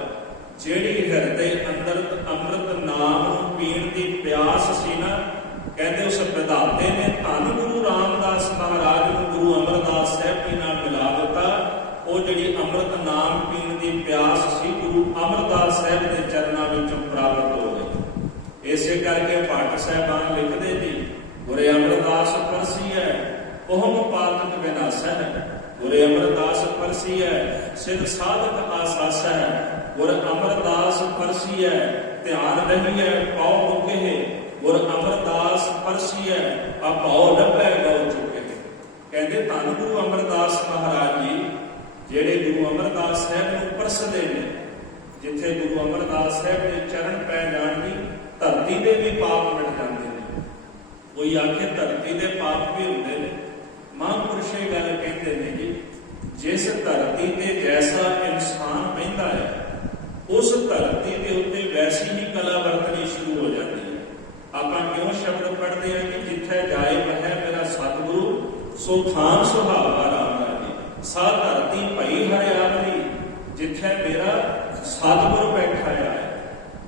ਜਿਹੜੀ ਹਿਰਦੇ ਅੰਦਰ ਅੰਮ੍ਰਿਤ ਨਾਮ ਨੂੰ ਪੀਣ ਦੀ ਪਿਆਸ ਸੀ ਨਾ, ਕਹਿੰਦੇ ਉਸ ਵਿਧਾਤੇ ਨੇ ਧੰਨ ਗੁਰੂ ਰਾਮਦਾਸ ਮਹਾਰਾਜ ਨੂੰ ਗੁਰੂ ਅਮਰਦਾਸ ਸਾਹਿਬ ਜੀ ਨਾਲ ਮਿਲਾ ਦਿੱਤਾ। ਉਹ ਜਿਹੜੀ ਅੰਮ੍ਰਿਤ ਨਾਮ ਪੀਣ ਦੀ ਪਿਆਸ ਸੀ, ਗੁਰੂ ਅਮਰਦਾਸ ਸਾਹਿਬ ਦੇ ਚਰਨਾਂ ਵਿੱਚੋਂ ਪ੍ਰਾਪਤ ਹੋ ਗਈ। ਇਸੇ ਕਰਕੇ ਪਾਠ ਸਾਹਿਬਾਨ ਲਿਖਦੇ ਜੀ, ਗੁਰੇ ਅਮਰਦਾਸ ਪਰਸੀਐ ਉਹਮ ਪਾਤਕ ਵਿਨਾਸੈ, ਗੁਰੇ ਅਮਰਦਾਸ ਪਰਸੀਐ ਸਿਧ ਸਾਧਕ ਆਸਾਸੈ, ਗੁਰ ਅਮਰਦਾਸ ਪਰਸੀਐ ਧਿਆਨ ਰਹੀਐ ਪਾਉ ਮੁਕੇ, ਗੁਰ ਅਮਰਦਾਸ ਪਰਸੀਐ ਅਭਾਉ ਲੱਭੈ ਗਉ ਚੁਕੇ। ਕਹਿੰਦੇ ਧੰਨ ਗੁਰੂ ਅਮਰਦਾਸ ਮਹਾਰਾਜ ਜੀ ਜਿਹੜੇ ਗੁਰੂ ਅਮਰਦਾਸ ਸਾਹਿਬ ਨੂੰ ਪਰਸਦੇ ਨੇ, जिथे गुरु अमरदास साहब के चरण पै जाण जी धरती के भी पाप मिट जाते हैं। कोई आखे धरती के पाप भी होंगे ने, महापुरुष ये गल कहते हैं जी, जिस धरती ते जैसा इंसान बहिंदा है उस धरती के उत्ते वैसी ही कला वरतनी शुरू हो जाती है। आपां क्यों शब्द पढ़ते हैं कि जिथे जाए वह मेरा सतगुरु सो थान सुहावा राम राजे, सा धरती भई हरियावली जिथे मेरा सतगुरु बैठा है।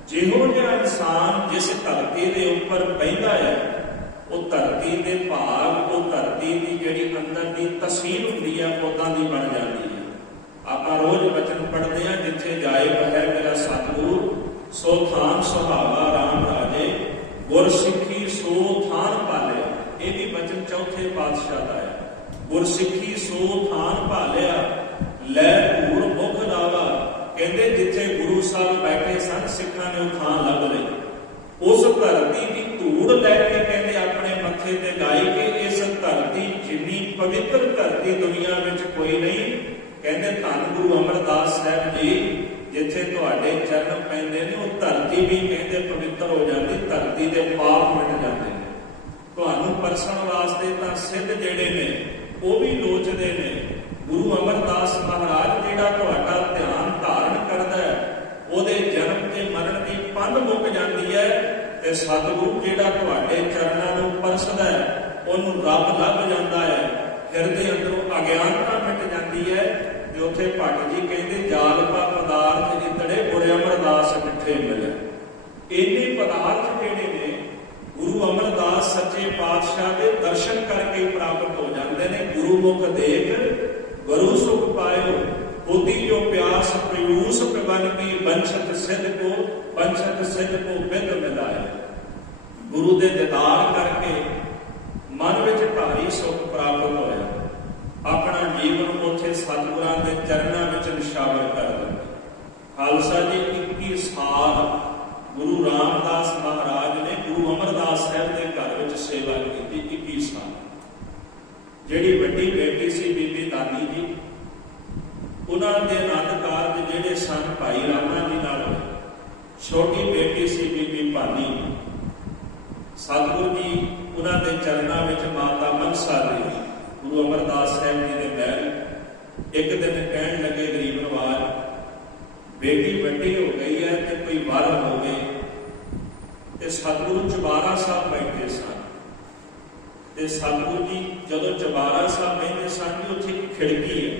जिहो जिहा इंसान जिस धरती के उपर बहिंदा है वो धरती के भाग, वो धरती की जिहड़ी अंदर की तसील हुंदी है उदां दी बन जाती है। आपां रोज वचन पढ़ते हैं, जिथे जाए वह मेरा सतगुरु सो थान सुहावा राम राजे, गुर सिੱਖੀ सो थान पालिया। ये भी वचन चौथे पातशाह का है। गुर सिੱਖੀ सो थान पालिया, लै धूड़ मुख लावा। कहते जिथे गुरु साहब बैठे सन सिखा ने थान लभ लई, उस धरती की धूड़ लैके कहते अपने मथे ते लाई कि इस धरती जिन्नी पवित्र धरती दुनिया में कोई नहीं। कहते धन गुरु अमरदास साहब जी जिथे तुहाडे चरण पैंदे ने वो धरती भी कहते पवित्र हो जाती, धरती के पाप मिट जाते हैं। तुहानूं परसण वास्ते तां सिद्ध जिहड़े ने वो भी लोचदे ने। गुरु अमरदास महाराज जिहड़ा तुहाडा ध्यान धारण करदा है ਉਹਦੇ जन्म ते मरण की पंध मुक जाती है ते सतगुरु जिहड़ा तुहाडे चरणां नूं परसदा है ਉਹਨੂੰ रब लभ जाता है। हिरदे अंदरों अज्ञानता मिट जाती है। ते उत्थे भट्ट जी कहते जालपा पदार्थ जितड़े गुरु अमरदास मिठे मिले। इन्ने पदार्थ जिहड़े ने गुरु अमरदास सच्चे पातशाह के दर्शन करके प्राप्त हो जाते हैं। गुरु मुख देख गुरु सुख पायो, होती जो प्यास प्रयूस बन की बंशत सिद्ध को बिंद मिलाए। गुरु दे दीदार करके मन विच भारी सुख प्राप्त होया। अपना जीवन उत्थे सतगुरां दे चरणां विच निछावर कर दिता। खालसा जी 21 साल गुरु रामदास महाराज ने गुरु अमरदास साहब के घर विच सेवा की। 21 साल। जिहड़ी वड्डी बेटी सी बीबी दादी जी, उन्होंने आनंद कारज जिहड़े सन भाई रामा जी नाल, छोटी बेटी सी बीबी भानी, सतगुरु जी उन्होंने चरणों में माता मनसा दे गुरु अमरदास साहब जी के महल एक दिन कहन लगे गरीब नवाज, बेटी वड्डी हो गई है तो कोई वर हो गए। तो सतगुरु चबारा साहब बैठे सन। तो सतगुरु जी जदों चबारा साहब बहते सन कि उत्थे एक खिड़की है,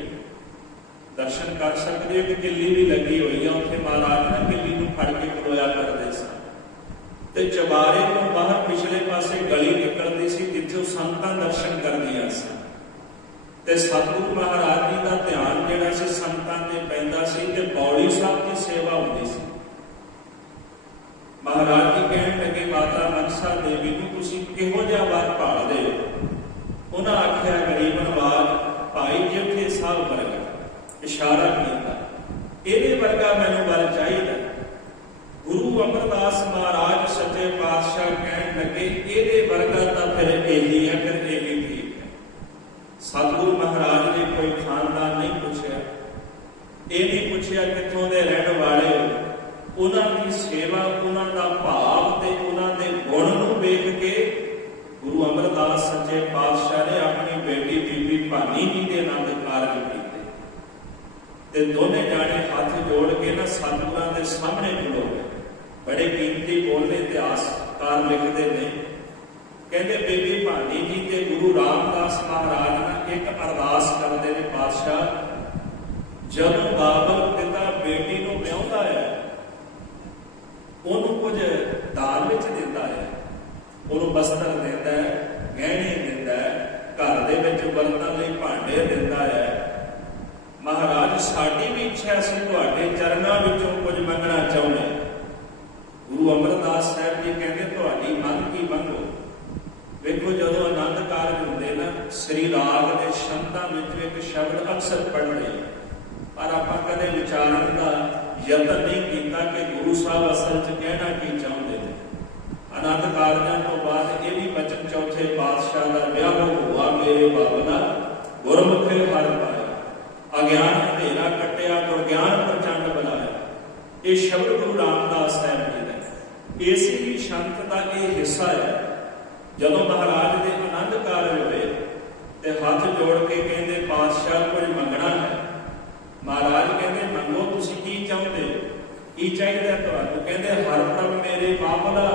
दर्शन कर सकते हो कि किली भी लगी हुई है। उत्थे महाराज ने किली को फड़ के खलोया करते सन। तो चबारे को बाहर पिछले पासे गली निकलती सी जिथे संतां दर्शन कर दिया सन। ते सतगुरु महाराज जी का ध्यान जिहड़ा सी संतां ते पैंदा सी ते पौड़ी साहब की सेवा होती सी। महाराज जी कहन लगे माता मनसा देवी को तुसीं किहो जिहा वर भालदे हो? उन्हां आख्या गरीब नवाज भाई जेठे साहब वर्गा, इशारा किया इहदे वर्गा मैनूं वर चाहीदा। गुरु अमरदास महाराज सच्चे पातशाह कहन लगे इहदे वर्गा तां फिर यही है, फिर यही ठीक है। सतगुरु महाराज ने कोई खानदान नहीं पूछा, ये नहीं पूछा कित्थों दे रहण वाले हो। उन्होंने सेवा, उन्होंने भाव ते उन्होंने गुण नूं वेख के गुरु अमरदास सच्चे पातशाह ने अपनी बेटी बीबी भानी जी के आनंद कारज किए। ते दोने जाने हाथ जोड़ के ना सतगुरां दे सामने खलो गए। बड़े कीमती बोलने इतिहासकार लिखते हैं, कहते बेबी भानी जी ते गुरु रामदास महाराज ने एक अरदास करते हैं, पातशाह जदों बाबल पिता बेटी नूं विआहुंदा है ਉਹਨੂੰ ਕੁਝ ਦਾਨ ਵਿੱਚ ਦਿੰਦਾ ਹੈ, ਉਹਨੂੰ ਬਸਤਰ ਦਿੰਦਾ ਹੈ, ਗਹਿਣੇ ਦਿੰਦਾ ਹੈ, ਘਰ ਦੇ ਵਿੱਚ ਵਰਤਣ ਲਈ ਭਾਂਡੇ ਦਿੰਦਾ ਹੈ। ਮਹਾਰਾਜ ਸਾਡੀ ਵੀ ਇੱਛਾ ਅਸੀਂ ਤੁਹਾਡੇ ਚਰਨਾਂ ਵਿੱਚੋਂ ਕੁਝ ਮੰਗਣਾ ਚਾਹੁੰਦੇ ਹਾਂ। ਗੁਰੂ ਅਮਰਦਾਸ ਸਾਹਿਬ ਜੀ ਕਹਿੰਦੇ ਤੁਹਾਡੀ ਮੰਗ ਕੀ ਮੰਗੋ। ਵੇਖੋ ਜਦੋਂ ਆਨੰਦ ਕਾਰਜ ਹੁੰਦੇ ਨਾ, ਸ੍ਰੀ ਰਾਗ ਦੇ ਸ਼ਬਦਾਂ ਵਿੱਚ ਇੱਕ ਸ਼ਬਦ ਅਕਸਰ ਪੜ੍ਹਦੇ, ਪਰ ਆਪਾਂ ਕਦੇ ਵਿਚਾਰਨ ਦਾ ਯਤਨ नहीं किया कि गुरु साहब असल च कहना की चाहते हैं। आनंद कारजां तो बाद ये भी बचन चौथे पातशाह का ब्याह हुआ मेरे बाबला गुरमुखे हर पाया, अज्ञान अंधेरा कटिया तो ज्ञान प्रचंड बनाया। ਇਹ ਸ਼ਬਦ ਗੁਰੂ ਰਾਮਦਾਸ ਸਾਹਿਬ ਜੀ ਦਾ ਇਸੇ ਹੀ ਸ਼ੰਤ ਦਾ ਇਹ ਹਿੱਸਾ ਹੈ। ਜਦੋਂ ਮਹਾਰਾਜ ਦੇ ਆਨੰਦ ਕਾਰਜ ਹੋਏ ਤੇ ਹੱਥ ਜੋੜ ਕੇ ਕਹਿੰਦੇ ਪਾਤਸ਼ਾਹ ਕੋਈ ਮੰਗਣਾ ਹੈ। ਮਹਾਰਾਜ ਕਹਿੰਦੇ ਮੰਗੋ, ਤੁਸੀਂ ਕੀ ਚਾਹੁੰਦੇ ਹੋ, ਕੀ ਚਾਹੀਦਾ ਤੁਹਾਨੂੰ? ਕਹਿੰਦੇ ਹਰ ਪ੍ਰਭ ਮੇਰੇ ਬਾਬਲਾ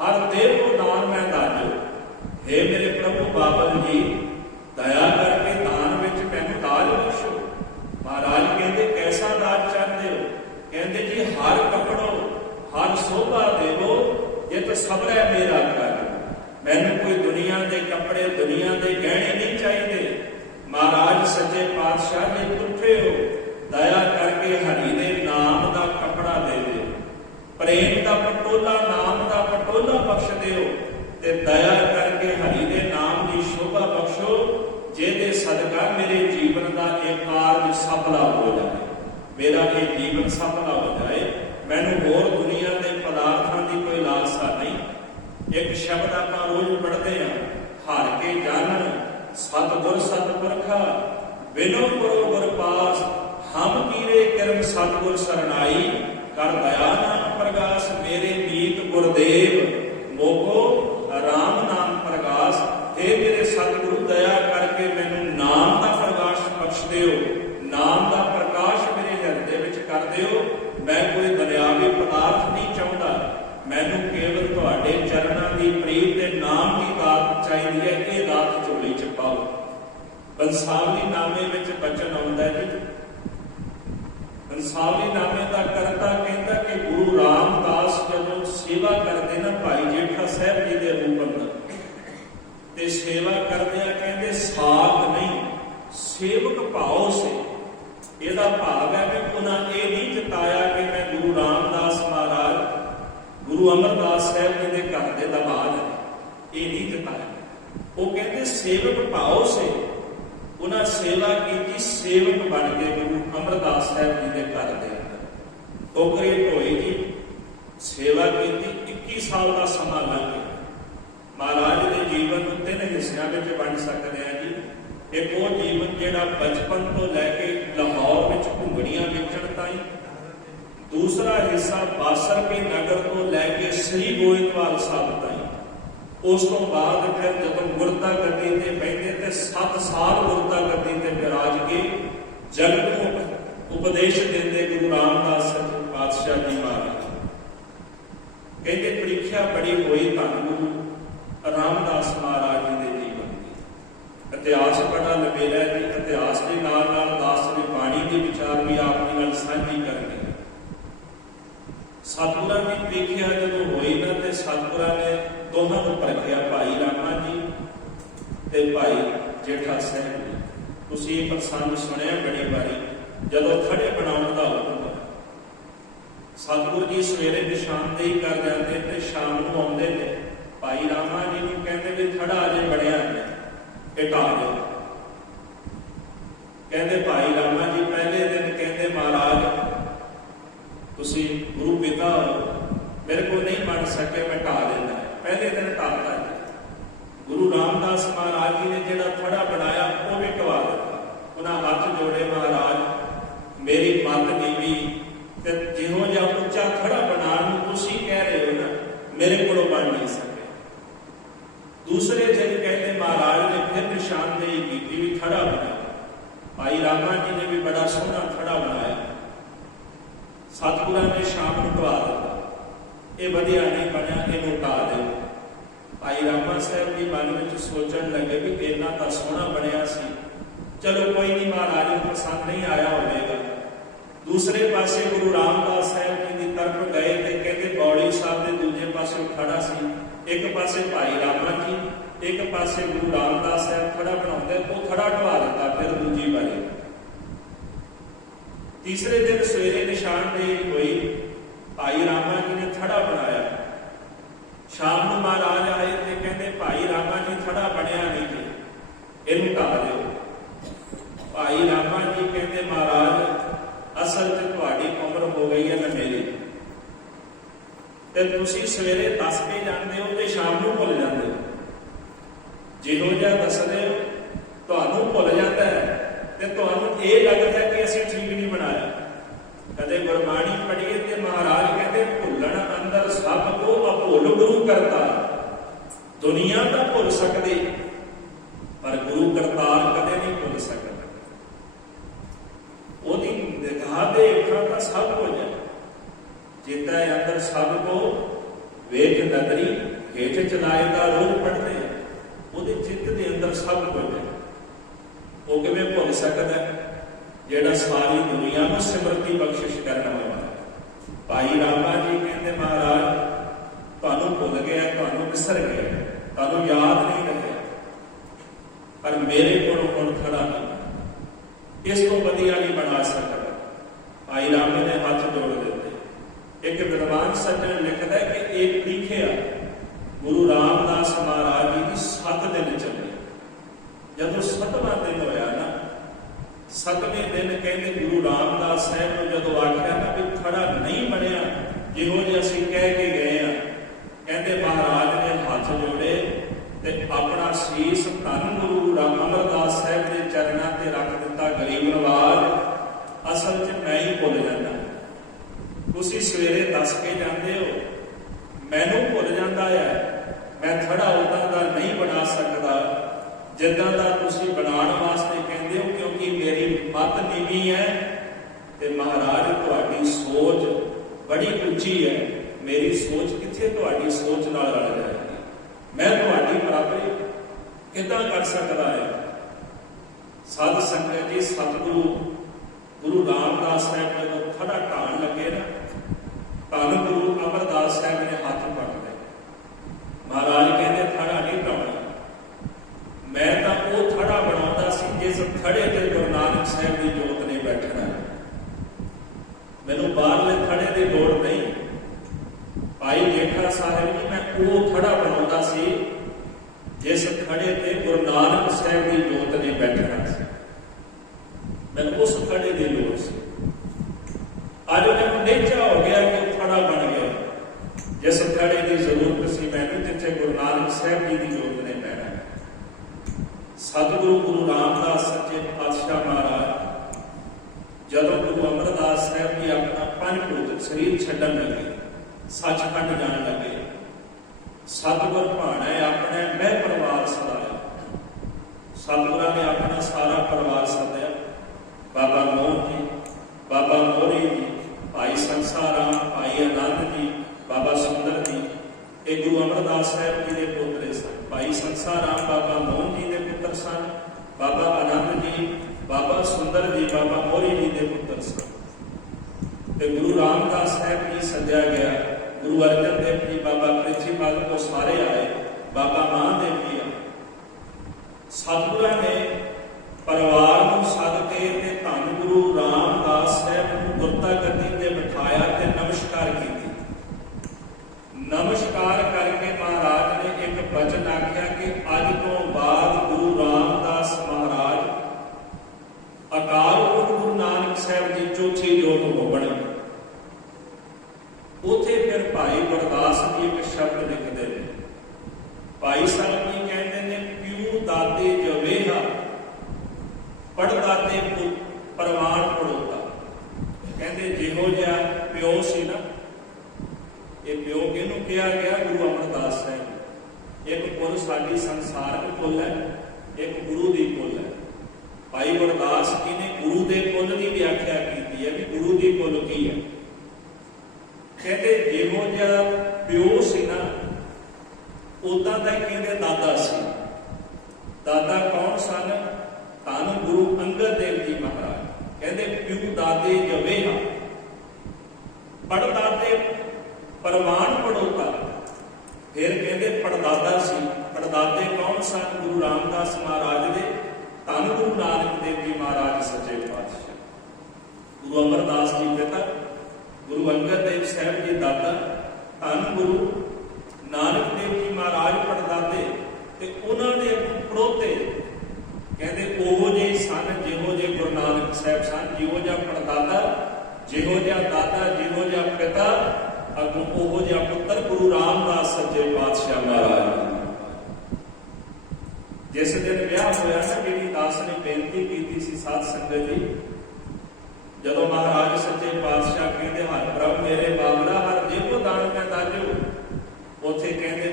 ਹਰ ਦੇਵ ਕੋ ਦਾਨ ਮੈਂ ਦਾਜੋ। हे ਮੇਰੇ ਪ੍ਰਭੂ ਬਾਬਲ ਜੀ, ਦਇਆ ਕਰਕੇ ਦਾਨ ਵਿੱਚ ਮੈਨੂੰ ਦਾਜ ਬਖਸ਼ੋ। ਮਹਾਰਾਜ ਕਹਿੰਦੇ ਕੈਸਾ ਦਾਜ ਚਾਹੁੰਦੇ ਹੋ? ਕਹਿੰਦੇ ਜੀ ਹਰ ਕੱਪੜੋ ਹਰ ਸੋਭਾ ਦੇਵੋ ਇਹ ਤਾਂ ਸਬਰੈ ਮੇਰਾ ਕਰ। ਮੈਨੂੰ ਕੋਈ ਦੁਨੀਆ ਦੇ ਕੱਪੜੇ ਦੁਨੀਆ ਦੇ ਗਹਿਣੇ ਨਹੀਂ ਚਾਹੀਦੇ। ਮਹਾਰਾਜ ਸੱਚੇ ਪਾਤਸ਼ਾਹ ਨੇ ਪੁੱਛੇ ਹੋ, ਦਇਆ ਕਰਕੇ ਹਰੀ ਦੇ ਨਾਮ ਦਾ ਕੱਪੜਾ ਦੇ ਦਿਓ, ਪ੍ਰੇਮ ਦਾ ਪਟੋਲਾ ਨਾਮ ਦਾ ਪਟੋਲਾ ਬਖਸ਼ ਦਿਓ ਤੇ ਦਇਆ ਕਰਕੇ ਹਰੀ ਦੇ ਨਾਮ ਦੀ ਸ਼ੋਭਾ ਬਖਸ਼ੋ, ਜਿਹਦੇ ਸਦਕਾ ਮੇਰੇ ਜੀਵਨ ਦਾ ਇਹ ਕਾਰਜ ਸਫਲਾ ਹੋ ਜਾਏ, ਮੇਰਾ ਇਹ ਜੀਵਨ ਸਫਲਾ ਹੋ ਜਾਏ। ਮੈਨੂੰ ਹੋਰ ਦੁਨੀਆ ਦੇ ਪਦਾਰਥਾਂ ਦੀ ਕੋਈ ਲਾਲਸਾ ਨਹੀਂ। ਇੱਕ ਸ਼ਬਦ ਆਪਾਂ ਰੋਜ਼ ਪੜ੍ਹਦੇ ਹਾਂ, ਹਰ ਕੇ ਜਾਣਨ ਸਤਿਗੁਰ ਸਤਿਪੁਰਖਾ ਬਿਨੋ ਗੁਰੂ ਗੁਰ ਪਾਸ, ਹਮ ਕੀਰੇ ਕਰਮ ਸਤਿਗੁਰ ਸਰਨਾਈ, ਕਰ ਦਇਆ ਨਾਮ ਪ੍ਰਗਾਸ, ਮੇਰੇ ਮੀਤ ਗੁਰਦੇਵ ਮੋਕੋ ਰਾਮ ਨਾਮ ਪ੍ਰਗਾਸ। हे ਮੇਰੇ ਸਤਿਗੁਰੂ ਦਇਆ ਕਰਕੇ ਮੈਨੂੰ ਨਾਮ ਦਾ ਪ੍ਰਕਾਸ਼ ਬਖਸ਼ ਦਿਓ, ਨਾਮ ਦਾ ਪ੍ਰਕਾਸ਼ ਮੇਰੇ ਹਿਰਦੇ ਵਿੱਚ ਕਰ ਦਿਓ। ਮੈਂ ਕੋਈ ਦੁਨਿਆਵੀ ਪਦਾਰਥ ਨਹੀਂ ਚਾਹੁੰਦਾ, ਮੈਨੂੰ ਕੇਵਲ ਤੁਹਾਡੇ ਚਰਨਾਂ ਦੀ ਪ੍ਰੀਤ ਤੇ ਨਾਮ ਦੀ ਦਾਤ ਚਾਹੀਦੀ ਹੈ। ਇਹ ਦਾਤ ਝੋਲੀ ਚ ਪਾਓ। ਬੰਸਾਵਲੀ ਨਾਮੇ ਵਿੱਚ ਬਚਨ ਆਉਂਦਾ ਹੈ ਜੀ, ਬੰਸਾਵਲੀ ਨਾਮੇ ਦਾ ਕਰਤਾ ਕਹਿੰਦਾ ਕਿ ਗੁਰੂ ਰਾਮਦਾਸ ਜਦੋਂ ਸੇਵਾ ਕਰਦੇ ਨਾ ਭਾਈ ਜੇਠਾ ਸਾਹਿਬ ਜੀ ਦੇ ਰੂਪ ਅੰਦਰ, ਤੇ ਸੇਵਾ ਕਰਦਿਆਂ ਕਹਿੰਦੇ ਸਾਖ ਨਹੀਂ ਸੇਵਕ ਭਾਉ ਸੇ। ਇਹਦਾ ਭਾਵ ਹੈ ਕਿ ਉਹਨਾਂ ਇਹ ਨਹੀਂ ਜਤਾਇਆ ਕਿ ਮੈਂ ਗੁਰੂ ਰਾਮਦਾਸ ਮਹਾਰਾਜ ਗੁਰੂ ਅਮਰਦਾਸ ਸਾਹਿਬ ਜੀ ਦੇ ਘਰ ਦੇ ਦਰਬਾਰ ਹੈ, ਇਹ ਨਹੀਂ ਜਤਾਇਆ। ਉਹ ਕਹਿੰਦੇ ਸੇਵਕ ਭਾਉ ਸੇ, ਉਹਨਾਂ ਸੇਵਾ ਕੀਤੀ, ਸੇਵਕ ਬਣ ਕੇ ਗੁਰੂ ਅਮਰਦਾਸ ਸਾਹਿਬ ਜੀ ਦੇ ਘਰ ਦੇ ਅੰਦਰ ਟੋਕਰੇ ਢੋਏ ਜੀ ਸੇਵਾ ਕੀਤੀ। 21 ਸਾਲ ਦਾ ਸਮਾਂ ਲੰਘ ਗਿਆ। ਮਹਾਰਾਜ ਦੇ ਜੀਵਨ ਨੂੰ 3 ਹਿੱਸਿਆਂ ਵਿੱਚ ਵੰਡ ਸਕਦੇ ਹਾਂ ਜੀ। ਇੱਕ ਉਹ ਜੀਵਨ ਜਿਹੜਾ ਬਚਪਨ ਤੋਂ ਲੈ ਕੇ ਲਾਹੌਰ ਵਿੱਚ ਘੁੰਗਣੀਆਂ ਵੇਚਣ ਤਾਈਂ, ਦੂਸਰਾ ਹਿੱਸਾ ਬਾਸਰ ਕੇ ਨਗਰ ਤੋਂ ਲੈ ਕੇ ਸ੍ਰੀ ਗੋਇੰਦਵਾਲ ਸਾਹਿਬ ਤਾਈਂ, ਉਸ ਤੋਂ ਬਾਅਦ ਫਿਰ ਜਦੋਂ ਗੁਰਤਾ ਗੱਦੀ ਤੇ ਬੈਠੇ ਤੇ 7 ਸਾਲ ਗੁਰਤਾ ਗੱਦੀ ਤੇ ਵਿਰਾਜ ਕੇ ਜਗਤ ਨੂੰ ਉਪਦੇਸ਼ ਦਿੰਦੇ ਗੁਰੂ ਰਾਮਦਾਸ ਪਾਤਸ਼ਾਹ ਜੀ ਮਹਾਰਾਜ। ਕਹਿੰਦੇ ਪ੍ਰੀਖਿਆ ਬੜੀ ਹੋਈ ਧੰਨ ਗੁਰੂ ਰਾਮਦਾਸ ਮਹਾਰਾਜ ਜੀ ਦੇ ਜੀਵਨ ਦੀ। ਇਤਿਹਾਸ ਬੜਾ ਲੰਬੇਰਾ ਜੀ, ਇਤਿਹਾਸ ਦੇ ਨਾਲ ਨਾਲ ਦਾਸਵੀਂ ਬਾਣੀ ਦੇ ਵਿਚਾਰ ਵੀ ਆਪ ਜੀ ਨਾਲ ਸਾਂਝੀ ਕਰਨੀ। ਸਤਿਗੁਰਾਂ ਦੀ ਪ੍ਰੀਖਿਆ ਜਦੋਂ ਹੋਈ ਨਾ ਤੇ ਸਤਿਗੁਰਾਂ ਨੇ ਦੋਹਾਂ ਨੂੰ ਪਰਖਿਆ, ਭਾਈ ਰਾਮਾ ਜੀ ਤੇ ਭਾਈ ਜੇਠਾ ਸਾਹਿਬ ਜੀ। ਤੁਸੀਂ ਇਹ ਪ੍ਰਸੰਗ ਸੁਣਿਆ ਬੜੀ ਵਾਰੀ, ਜਦੋਂ ਥੜੇ ਬਣਾਉਣ ਦਾ ਹੁਕਮ ਹੋਇਆ, ਸਤਿਗੁਰ ਜੀ ਸਵੇਰੇ ਨਿਸ਼ਾਨਦੇਹੀ ਕਰ ਜਾਂਦੇ ਤੇ ਸ਼ਾਮ ਨੂੰ ਆਉਂਦੇ ਨੇ, ਭਾਈ ਰਾਮਾ ਜੀ ਨੂੰ ਕਹਿੰਦੇ ਵੀ ਥੜਾ ਅਜੇ ਬਣਿਆ ਹੈ, ਇਹ ਢਾਹ ਦਿਓ। ਕਹਿੰਦੇ ਭਾਈ ਰਾਮਾ ਜੀ ਪਹਿਲੇ ਦਿਨ ਕਹਿੰਦੇ ਮਹਾਰਾਜ ਤੁਸੀਂ ਗੁਰੂ ਪਿਤਾ ਹੋ, ਮੇਰੇ ਕੋਲ ਨਹੀਂ ਬਣ ਸਕੇ, ਮੈਂ ਢਾਹ ਦਿੰਦਾ। ਪਹਿਲੇ ਦਿਨ ਢਾਹਤਾ ਜੀ। ਗੁਰੂ ਰਾਮਦਾਸ ਮਹਾਰਾਜ ਜੀ ਨੇ ਜਿਹੜਾ ਥੜਾ ਬਣਾਇਆ ਉਹ ਵੀ ਢਵਾ ਦਿੱਤਾ। ਉਹਨਾਂ ਹੱਥ ਜੋੜੇ, ਮਹਾਰਾਜ ਮੇਰੀ ਮੱਤ ਨੀਵੀਂ ਤੇ ਜਿਹੋ ਜਿਹਾ ਉੱਚਾ ਥੜਾ ਬਣਾਉਣ ਨੂੰ ਤੁਸੀਂ ਕਹਿ ਰਹੇ ਹੋ ਨਾ, ਮੇਰੇ ਕੋਲੋਂ ਬਣ ਨਹੀਂ ਸਕੇ। ਦੂਸਰੇ ਦਿਨ ਕਹਿੰਦੇ ਮਹਾਰਾਜ ਨੇ ਫਿਰ ਨਿਸ਼ਾਨਦੇਹੀ ਕੀਤੀ ਵੀ ਥੜਾ ਬਣਾਇਆ। ਭਾਈ ਰਾਮਾ ਜੀ ਨੇ ਵੀ ਬੜਾ ਸੋਹਣਾ ਥੜਾ ਬਣਾਇਆ। ਸਤਿਗੁਰਾਂ ਨੇ ਸ਼ਾਮ ਨੂੰ ਢਵਾ ਦਿੱਤਾ, ਇਹ ਵਧੀਆ ਨਹੀਂ ਬਣਿਆ, ਇਹਨੂੰ ਢਾਹ ਦਿਓ। ਭਾਈ ਰਾਮਾ ਸਾਹਿਬ ਜੀ ਮਨ ਵਿੱਚ ਸੋਚਣ ਲੱਗੇ ਵੀ ਇੰਨਾ ਤਾਂ ਸੋਹਣਾ ਬਣਿਆ ਸੀ, ਚਲੋ ਕੋਈ ਨਹੀਂ, ਮਹਾਰਾਜ ਨੂੰ ਪਸੰਦ ਨਹੀਂ ਆਇਆ ਹੋਵੇਗਾ। ਦੂਸਰੇ ਪਾਸੇ ਗੁਰੂ ਰਾਮਦਾਸ ਸਾਹਿਬ ਜੀ ਦੀ ਤਰਫ ਗਏ ਤੇ ਕਹਿੰਦੇ ਬੌੜੀ ਸਾਹਿਬ ਦੇ ਦੂਜੇ ਪਾਸੇ ਖੜਾ ਸੀ, ਇੱਕ ਪਾਸੇ ਭਾਈ ਰਾਮਾ ਜੀ, ਇੱਕ ਪਾਸੇ ਗੁਰੂ ਰਾਮਦਾਸ ਸਾਹਿਬ ਖੜਾ ਬਣਾਉਂਦੇ, ਉਹ ਖੜਾ ਢਵਾ ਦਿੱਤਾ ਫਿਰ ਦੂਜੀ ਵਾਰੀ। ਤੀਸਰੇ ਦਿਨ ਸਵੇਰੇ ਨਿਸ਼ਾਨਦੇਹੀ ਹੋਈ, ਭਾਈ ਰਾਮਾ ਜੀ ਨੇ ਥੜਾ ਬਣਾਇਆ। ਸ਼ਾਮ ਨੂੰ ਮਹਾਰਾਜ ਆਏ ਤੇ ਕਹਿੰਦੇ ਭਾਈ ਰਾਮਾ ਜੀ ਥੜਾ ਬਣਿਆ ਨਹੀਂ ਜੀ, ਇਹਨੂੰ ਢਾਹ ਦਿਓ। ਭਾਈ ਰਾਮਾ ਜੀ ਕਹਿੰਦੇ ਮਹਾਰਾਜ ਅਸਲ 'ਚ ਤੁਹਾਡੀ ਉਮਰ ਹੋ ਗਈ ਹੈ ਨਾ ਮੇਰੀ, ਤੇ ਤੁਸੀਂ ਸਵੇਰੇ ਦੱਸ ਕੇ ਜਾਂਦੇ ਹੋ ਤੇ ਸ਼ਾਮ ਨੂੰ ਭੁੱਲ ਜਾਂਦੇ ਹੋ। ਜਿਹੋ ਜਿਹਾ ਦੱਸਦੇ ਹੋ ਤੁਹਾਨੂੰ ਭੁੱਲ ਜਾਂਦਾ ਹੈ ਤੇ ਤੁਹਾਨੂੰ ਇਹ ਲੱਗਦਾ ਕਿ ਅਸੀਂ ਠੀਕ ਨਹੀਂ ਬਣਾਇਆ। ਕਦੇ ਗੁਰਬਾਣੀ ਪੜ੍ਹੀਏ ਤੇ करतार। दुनिया तो भुल सकती पर गुरु करतार कदे नहीं भुल सकता। ओदी निगाह दे हेठां तां सब कुछ है, जिद्दां अंदर सब को वेख नदरी हेठ चलाए दा रोज पढ़ते हैं, ओदे चित्त दे अंदर सब कुछ है। वो किवें भुल सकदा है जिहड़ा सारी दुनिया को सिमरती बख्शिश करने वाला है। भाई रामा जी कहते महाराज तुहानूं भुल गया, तुहानूं विसर गया, तुहानूं याद नहीं रहा, पर मेरे कोलों हुण खड़ा नहीं, इस तो वधिया नहीं बना सकता। भाई रामे ने हाथ जोड़ दिते। एक विद्वान सज्जन लिखता है कि एक लिखिया गुरु रामदास महाराज जी की 7 दिन चले। जदों 7वां दिन होया ना, 7वें दिन कहते गुरु रामदास साहब ने जदों आख्या ना भी खड़ा नहीं बनया जिहो जिहा असीं कह के गए हैं, कहते महाराज ने हाथ जोड़े ते अपना शीस धन गुरु अमरदास साहब के चरणों ते रख दिता। गरीब नवाज असल च मैं ही भुल जाना, तुसीं सवेरे दस के जाते हो, मैनू भुल जाता है, मैं खड़ा उदां दा नहीं बना सकता जिद्दां दा तुसीं बनाउण वास्ते कहंदे हो, क्योंकि मेरी मत नीवी है ते महाराज तुहाडी सोच बड़ी उच्ची है। मेरी सोच कित्थे तुहाडी सोच नाल रल जाएगी, मैं तुहाडी बराबरी किद्दां कर सकदा है। साध संगत जी, सतगुरु गुरु रामदास साहब जदों खड़ा ढाण लगे ना, धन गुरु अमरदास साहब ने हाथ पकड़ लए। महाराज कहते खड़ा नहीं ढाउणा, मैं तो वो खड़ा बनाता सी जिस खड़े ते गुरु नानक साहब की जोत ने बैठना। मैनू बाहरले खड़े की लोड़ नहीं। भाई जेठा साहब जी, मैं वो खड़ा बनाता सी जिस खड़े ते गुरु नानक साहब की जोत ने बैठना सी। मैं उस खड़े की लोड़ सी। अज मैनू नेचा हो गया कि खड़ा बन गया, जिस खड़े की जरूरत सी मैनू जिथे गुरु नानक साहब जी की जोत ने बैठना। सतगुरु गुरु रामदास सच्चे पातशाह महाराज जदों गुरु अमरदास साहब जी अपना पंचभूत शरीर छड्डण लगे, सचखंड जाण लगे, सतगुर भाणे अपने मैं परिवार सदाया। सतगुरां ने अपना सारा परिवार सदाया। बाबा मोहन जी, बाबा मोहरी जी, भाई संसा राम, भाई आनंद जी, बाबा सुंदर जी, ये गुरु अमरदास साहब जी के पुत्र सन। भाई संसा राम बाबा मोहन जी के पुत्र सन, बाबा आनंद जी, बाबा सुंदर जी, बाबा मोहरी जी के पुत्र सन। ते गुरु रामदास साहब जी सद्या गया, गुरु अर्जन देव जी, बाबा प्रिंसीपल को सारे आए, बाबा महादेव जी आए। सतगुरां ने परिवार को सद के धन गुरु रामदास साहब को गुरता गद्दी ते बिठाया ते नमस्कार की। नमस्कार करके महाराज ने एक वचन आख्या कि अज तो बाद गुरु रामदास महाराज अकाल पुरख गुरु नानक साहब जी चौथी जोत हो बने। उथे फिर भाई गुरदास जी एक शब्द लिखते हैं। भाई साहब जी कहते हैं प्यू दाते जवेहा पढ़दाते परवान पड़ोता। कहते जिहो जिहा प्यो सी ना, ये प्यो किहनूं कहा गया? गुरु अमरदास साहब। एक कुल साडी संसारक कुल है, एक गुरु दी कुल है। भाई गुरदास जी ने गुरु के कुल की व्याख्या की है कि गुरु की कुल की है। कहते जिहो जिहा प्यो सी ना, उदां दा कहते दादा सी। दादा कौन सन? धन गुरु अंगद देव जी महाराज। कहते प्यू दादे जवेहा पढ़दाते परवान पड़ोता। फिर कहते पढ़दादा सी। पढ़दाते कौन सन? गुरु रामदास महाराज दे धन गुरु नानक देव जी महाराज सच्चे पातशाह। गुरु अमरदास जी पिता, गुरु अंगद देव साहब जी दादा, धन गुरु नानक देव जी महाराज पढ़दाते ते उन्हां दे पड़ोते। कहते ओहो जे सन जिहो जे गुरु नानक साहब सन। जिहो जिहा पढ़दादा, जिहो जिहा दादा, जिहो जिहा पिता, अगों ओहो जिहा पुत्र गुरु रामदास सच्चे पातशाह महाराज। जिस दिन ब्याह होया ना, जी दास ने बेनती की सी साध संगत जी, जदों महाराज सच्चे पातशाह कहते हर प्रभ मेरे बाबला हर जेबो दान मैं दाजो, उथे कहते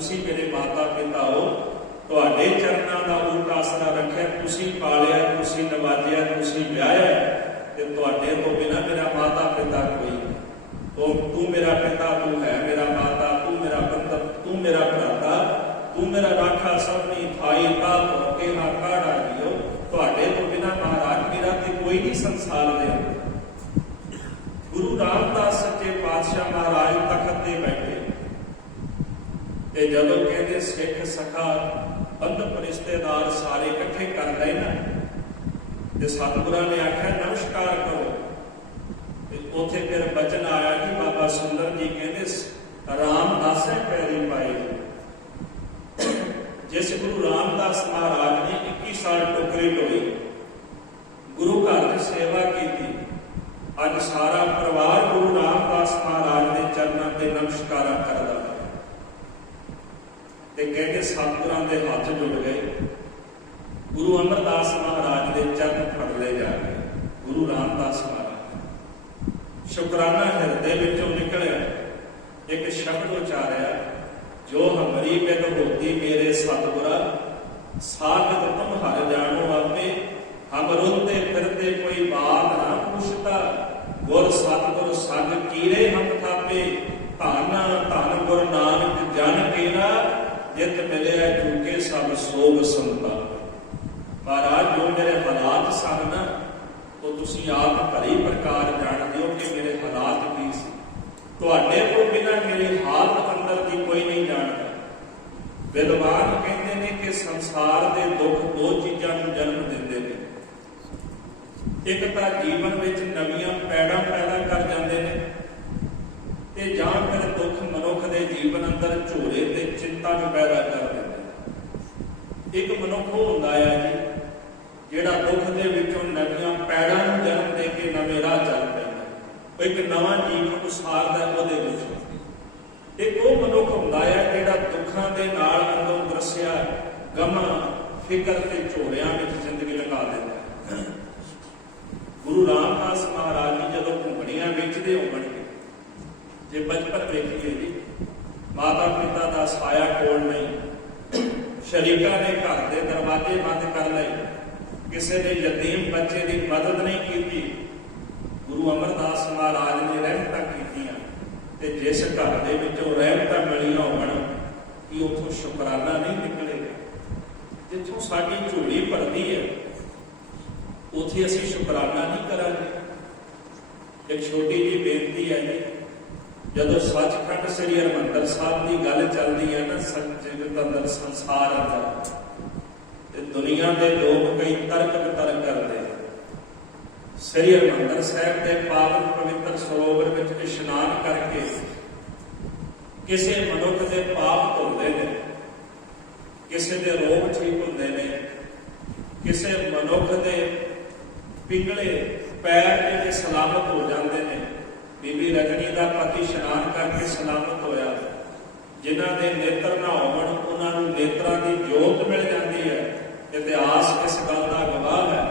ਤੁਸੀਂ ਮੇਰੇ ਮਾਤਾ ਪਿਤਾ ਹੋ, ਤੁਹਾਡੇ ਚਰਨਾਂ ਦਾ ਉਲਟ ਆਸਰਾ ਰੱਖਿਆ, ਤੁਸੀਂ ਪਾਲਿਆ, ਤੁਸੀਂ ਨਵਾਜਿਆ, ਤੁਸੀਂ ਵਿਆਹਿਆ, ਤੇ ਤੁਹਾਡੇ ਤੋਂ ਬਿਨਾਂ ਮੇਰਾ ਮਾਤਾ ਪਿਤਾ ਕੋਈ ਨਹੀਂ। ਤੂੰ ਮੇਰਾ ਪਿਤਾ, ਤੂੰ ਹੈ ਮੇਰਾ ਮਾਤਾ, ਤੂੰ ਮੇਰਾ ਬੰਧਨ, ਤੂੰ ਮੇਰਾ ਭਰਾਤਾ, ਤੂੰ ਮੇਰਾ ਰਾਖਾ ਸਭਨੀ ਥਾਈ ਤਾਪ ਕੇ ਹਾਕਾੜਾ ਜੀਓ। ਤੁਹਾਡੇ ਤੋਂ ਬਿਨਾਂ ਮਹਾਰਾਜ ਮੇਰਾ ਤੇ ਕੋਈ ਨਹੀਂ ਸੰਸਾਰ ਦੇ ਅੰਦਰ। ਗੁਰੂ ਰਾਮਦਾਸ ਸੱਚੇ ਪਾਤਸ਼ਾਹ ਮਹਾਰਾਜ ਤਖਤ ਤੇ ਬੈਠੇ, ਤੇ ਜਦੋਂ ਕਹਿੰਦੇ ਸਿੱਖ ਸਖਾ ਬੰਧਪ ਰਿਸ਼ਤੇਦਾਰ ਸਾਰੇ ਇਕੱਠੇ ਕਰ ਲਏ ਨਾ, ਤੇ ਸਤਿਗੁਰਾਂ ਨੇ ਆਖਿਆ ਨਮਸਕਾਰ ਕਰੋ। ਤੇ ਉੱਥੇ ਫਿਰ ਬਚਨ ਆਇਆ ਕਿ ਬਾਬਾ ਸੁੰਦਰ ਜੀ ਕਹਿੰਦੇ ਰਾਮਦਾਸੇ ਪੈਰੀ ਪਾਏ। ਜਿਸ ਗੁਰੂ ਰਾਮਦਾਸ ਮਹਾਰਾਜ ਨੇ 21 ਸਾਲ ਟੋਕਰੀ ਢੋਈ, ਗੁਰੂ ਘਰ ਦੀ ਸੇਵਾ ਕੀਤੀ, ਅੱਜ ਸਾਰਾ ਪਰਿਵਾਰ ਗੁਰੂ ਰਾਮਦਾਸ ਮਹਾਰਾਜ ਦੇ ਚਰਨਾਂ ਤੇ ਨਮਸਕਾਰਾਂ ਕਰਦਾ ਹੈ। ਤੇ ਕਹਿੰਦੇ ਸਤਿਗੁਰਾਂ ਦੇ ਹੱਥ ਜੁੜ ਗਏ, ਗੁਰੂ ਅਮਰਦਾਸ ਮਹਾਰਾਜ ਦੇ ਚਰਨ ਫੜ ਲਏ ਜਾ ਕੇ। ਗੁਰੂ ਰਾਮਦਾਸ ਮਹਾਰਾਜ ਸ਼ੁਕਰਾਨਾ ਹਿਰਦੇ ਵਿੱਚੋਂ ਨਿਕਲਿਆ, ਇੱਕ ਸ਼ਬਦ ਉਚਾਰਿਆ, ਜੋ ਹਮਰੀ ਬਿਦ ਹੋਤੀ ਮੇਰੇ ਸਤਿਗੁਰਾ, ਸਾਖਤ ਤੁਮ ਹਰ ਜਾਣੋ ਆਪੇ, ਹਮ ਰੁਲਤੇ ਫਿਰਤੇ ਕੋਈ ਬਾਤ ਨਾ ਪੁੱਛਤਾ, ਗੁਰ ਸਤਿਗੁਰ ਸੰਗ ਕੀਰੇ ਹਮ ਥਾਪੇ, ਧੰਨ ਧੰਨ ਗੁਰ ਨਾਨਕ ਜਨ ਕੇਰਾ, ਜਿਤ ਮਿਲਿਆ ਚੁਕੇ ਸਭ ਸੋਗ ਸੰਤਾਪ। ਮਹਾਰਾਜ ਜੋ ਮੇਰੇ ਹਾਲਾਤ ਸਨ ਨਾ, ਉਹ ਤੁਸੀਂ ਆਪ ਭਲੀ ਪ੍ਰਕਾਰ ਜਾਣਦੇ ਹੋ ਕਿ ਮੇਰੇ ਹਾਲਾਤ ਕੀ ਸੀ। ਤੁਹਾਡੇ ਤੋਂ ਬਿਨਾਂ ਮੇਰੇ ਹਾਲਤ ਅੰਦਰ ਦੀ ਕੋਈ ਨਹੀਂ ਜਾਣਦਾ। ਵਿਦਵਾਨ ਕਹਿੰਦੇ ਨੇ ਕਿ ਸੰਸਾਰ ਦੇ ਦੁੱਖ ਦੋ ਚੀਜ਼ਾਂ ਨੂੰ ਜਨਮ ਦਿੰਦੇ ਨੇ। ਇੱਕ ਤਾਂ ਜੀਵਨ ਵਿੱਚ ਨਵੀਆਂ ਪੈੜਾਂ ਪੈਦਾ ਕਰ ਜਾਂਦੇ ਨੇ, ਤੇ ਜਾਂ ਫਿਰ ਦੁੱਖ ਮਨੁੱਖ ਦੇ ਜੀਵਨ ਅੰਦਰ ਝੋਰੇ ਤੇ ਚਿੰਤਾ ਨੂੰ ਪੈਦਾ ਕਰ ਦਿੰਦੇ ਨੇ। ਇੱਕ ਮਨੁੱਖ ਉਹ ਹੁੰਦਾ ਹੈ ਜੀ ਜਿਹੜਾ ਦੁੱਖ ਦੇ ਵਿੱਚੋਂ ਨਵੀਆਂ ਪੈੜਾਂ ਨੂੰ ਜਨਮ ਦੇ ਕੇ ਨਵੇਂ ਰਾਹ ਚੱਲ ਪੈਂਦਾ, ਉਹ ਇੱਕ ਨਵਾਂ ਜੀਵਨ ਉਸਾਰਦਾ ਉਹਦੇ ਵਿੱਚ। ਇੱਕ ਉਹ ਮਨੁੱਖ ਹੁੰਦਾ ਹੈ ਜਿਹੜਾ ਦੁੱਖਾਂ ਦੇ ਨਾਲ ਅੰਦਰੋਂ ਦਰਸਿਆ ਗਮਾਂ ਫਿਕਰ ਤੇ ਝੋਰਿਆਂ ਵਿੱਚ ਜ਼ਿੰਦਗੀ ਲੰਘਾ ਦਿੰਦਾ। ਗੁਰੂ ਰਾਮਦਾਸ ਮਹਾਰਾਜ ਜੀ ਜਦੋਂ ਘੁੰਮਣੀਆਂ ਵੇਚਦੇ ਹੋਣਗੇ, ਜੇ ਬਚਪਨ ਵੇਖੀਏ ਜੀ, ਮਾਤਾ ਪਿਤਾ ਦਾ ਸਾਇਆ ਕੋਲ ਨਹੀਂ, ਸ਼ਰੀਕਾਂ ਨੇ ਘਰ ਦੇ ਦਰਵਾਜ਼ੇ ਬੰਦ ਕਰ ਲਏ, ਕਿਸੇ ਨੇ ਯਤੀਮ ਬੱਚੇ ਦੀ ਮਦਦ ਨਹੀਂ ਕੀਤੀ। ਗੁਰੂ ਅਮਰਦਾਸ ਮਹਾਰਾਜ ਨੇ ਰਹਿਮਤਾਂ ਕੀਤੀਆਂ, ਤੇ ਜਿਸ ਘਰ ਦੇ ਵਿੱਚੋਂ ਰਹਿਮਤਾਂ ਮਿਲੀਆਂ ਹੋਣ ਕਿ ਉੱਥੋਂ ਸ਼ੁਕਰਾਨਾ ਨਹੀਂ ਨਿਕਲੇਗਾ। ਜਿੱਥੋਂ ਸਾਡੀ ਝੋਲੀ ਭਰਦੀ ਹੈ ਉੱਥੇ ਅਸੀਂ ਸ਼ੁਕਰਾਨਾ ਨਹੀਂ ਕਰਾਂਗੇ। ਇੱਕ ਛੋਟੀ ਜਿਹੀ ਬੇਨਤੀ ਹੈ ਜੀ, ਜਦੋਂ ਸੱਚਖੰਡ ਸ੍ਰੀ ਹਰਿਮੰਦਰ ਸਾਹਿਬ ਦੀ ਗੱਲ ਚੱਲਦੀ ਹੈ ਨਾ, ਜਗਤ ਅੰਦਰ ਸੰਸਾਰ ਅੰਦਰ, ਤੇ ਦੁਨੀਆ ਦੇ ਲੋਕ ਕਈ ਤਰਕ ਵਿਤਰਕ ਕਰਦੇ। ਸ੍ਰੀ ਹਰਿਮੰਦਰ ਸਾਹਿਬ ਦੇ ਪਾਵਨ ਪਵਿੱਤਰ ਸਰੋਵਰ ਵਿੱਚ ਇਸ਼ਨਾਨ ਕਰਕੇ ਕਿਸੇ ਮਨੁੱਖ ਦੇ ਪਾਪ ਧੁਲਦੇ ਨੇ, ਕਿਸੇ ਦੇ ਰੋਗ ਠੀਕ ਹੁੰਦੇ ਨੇ, ਕਿਸੇ ਮਨੁੱਖ ਦੇ ਪਿੰਗਲੇ ਪੈਰ ਜਿਹੜੇ ਸਲਾਮਤ ਹੋ ਜਾਂਦੇ ਨੇ। ਬੀਬੀ ਰਜਨੀ ਦਾ ਪਤੀ ਇਸ਼ਨਾਨ ਕਰਕੇ ਸਲਾਮਤ ਹੋਇਆ। ਜਿਨ੍ਹਾਂ ਦੇ ਨੇਤਰ ਨਾ ਹੋਣ ਉਹਨਾਂ ਨੂੰ ਨੇਤਰਾਂ ਦੀ ਜੋਤ ਮਿਲ ਜਾਂਦੀ ਹੈ। ਇਤਿਹਾਸ ਇਸ ਗੱਲ ਦਾ ਗਵਾਹ ਹੈ।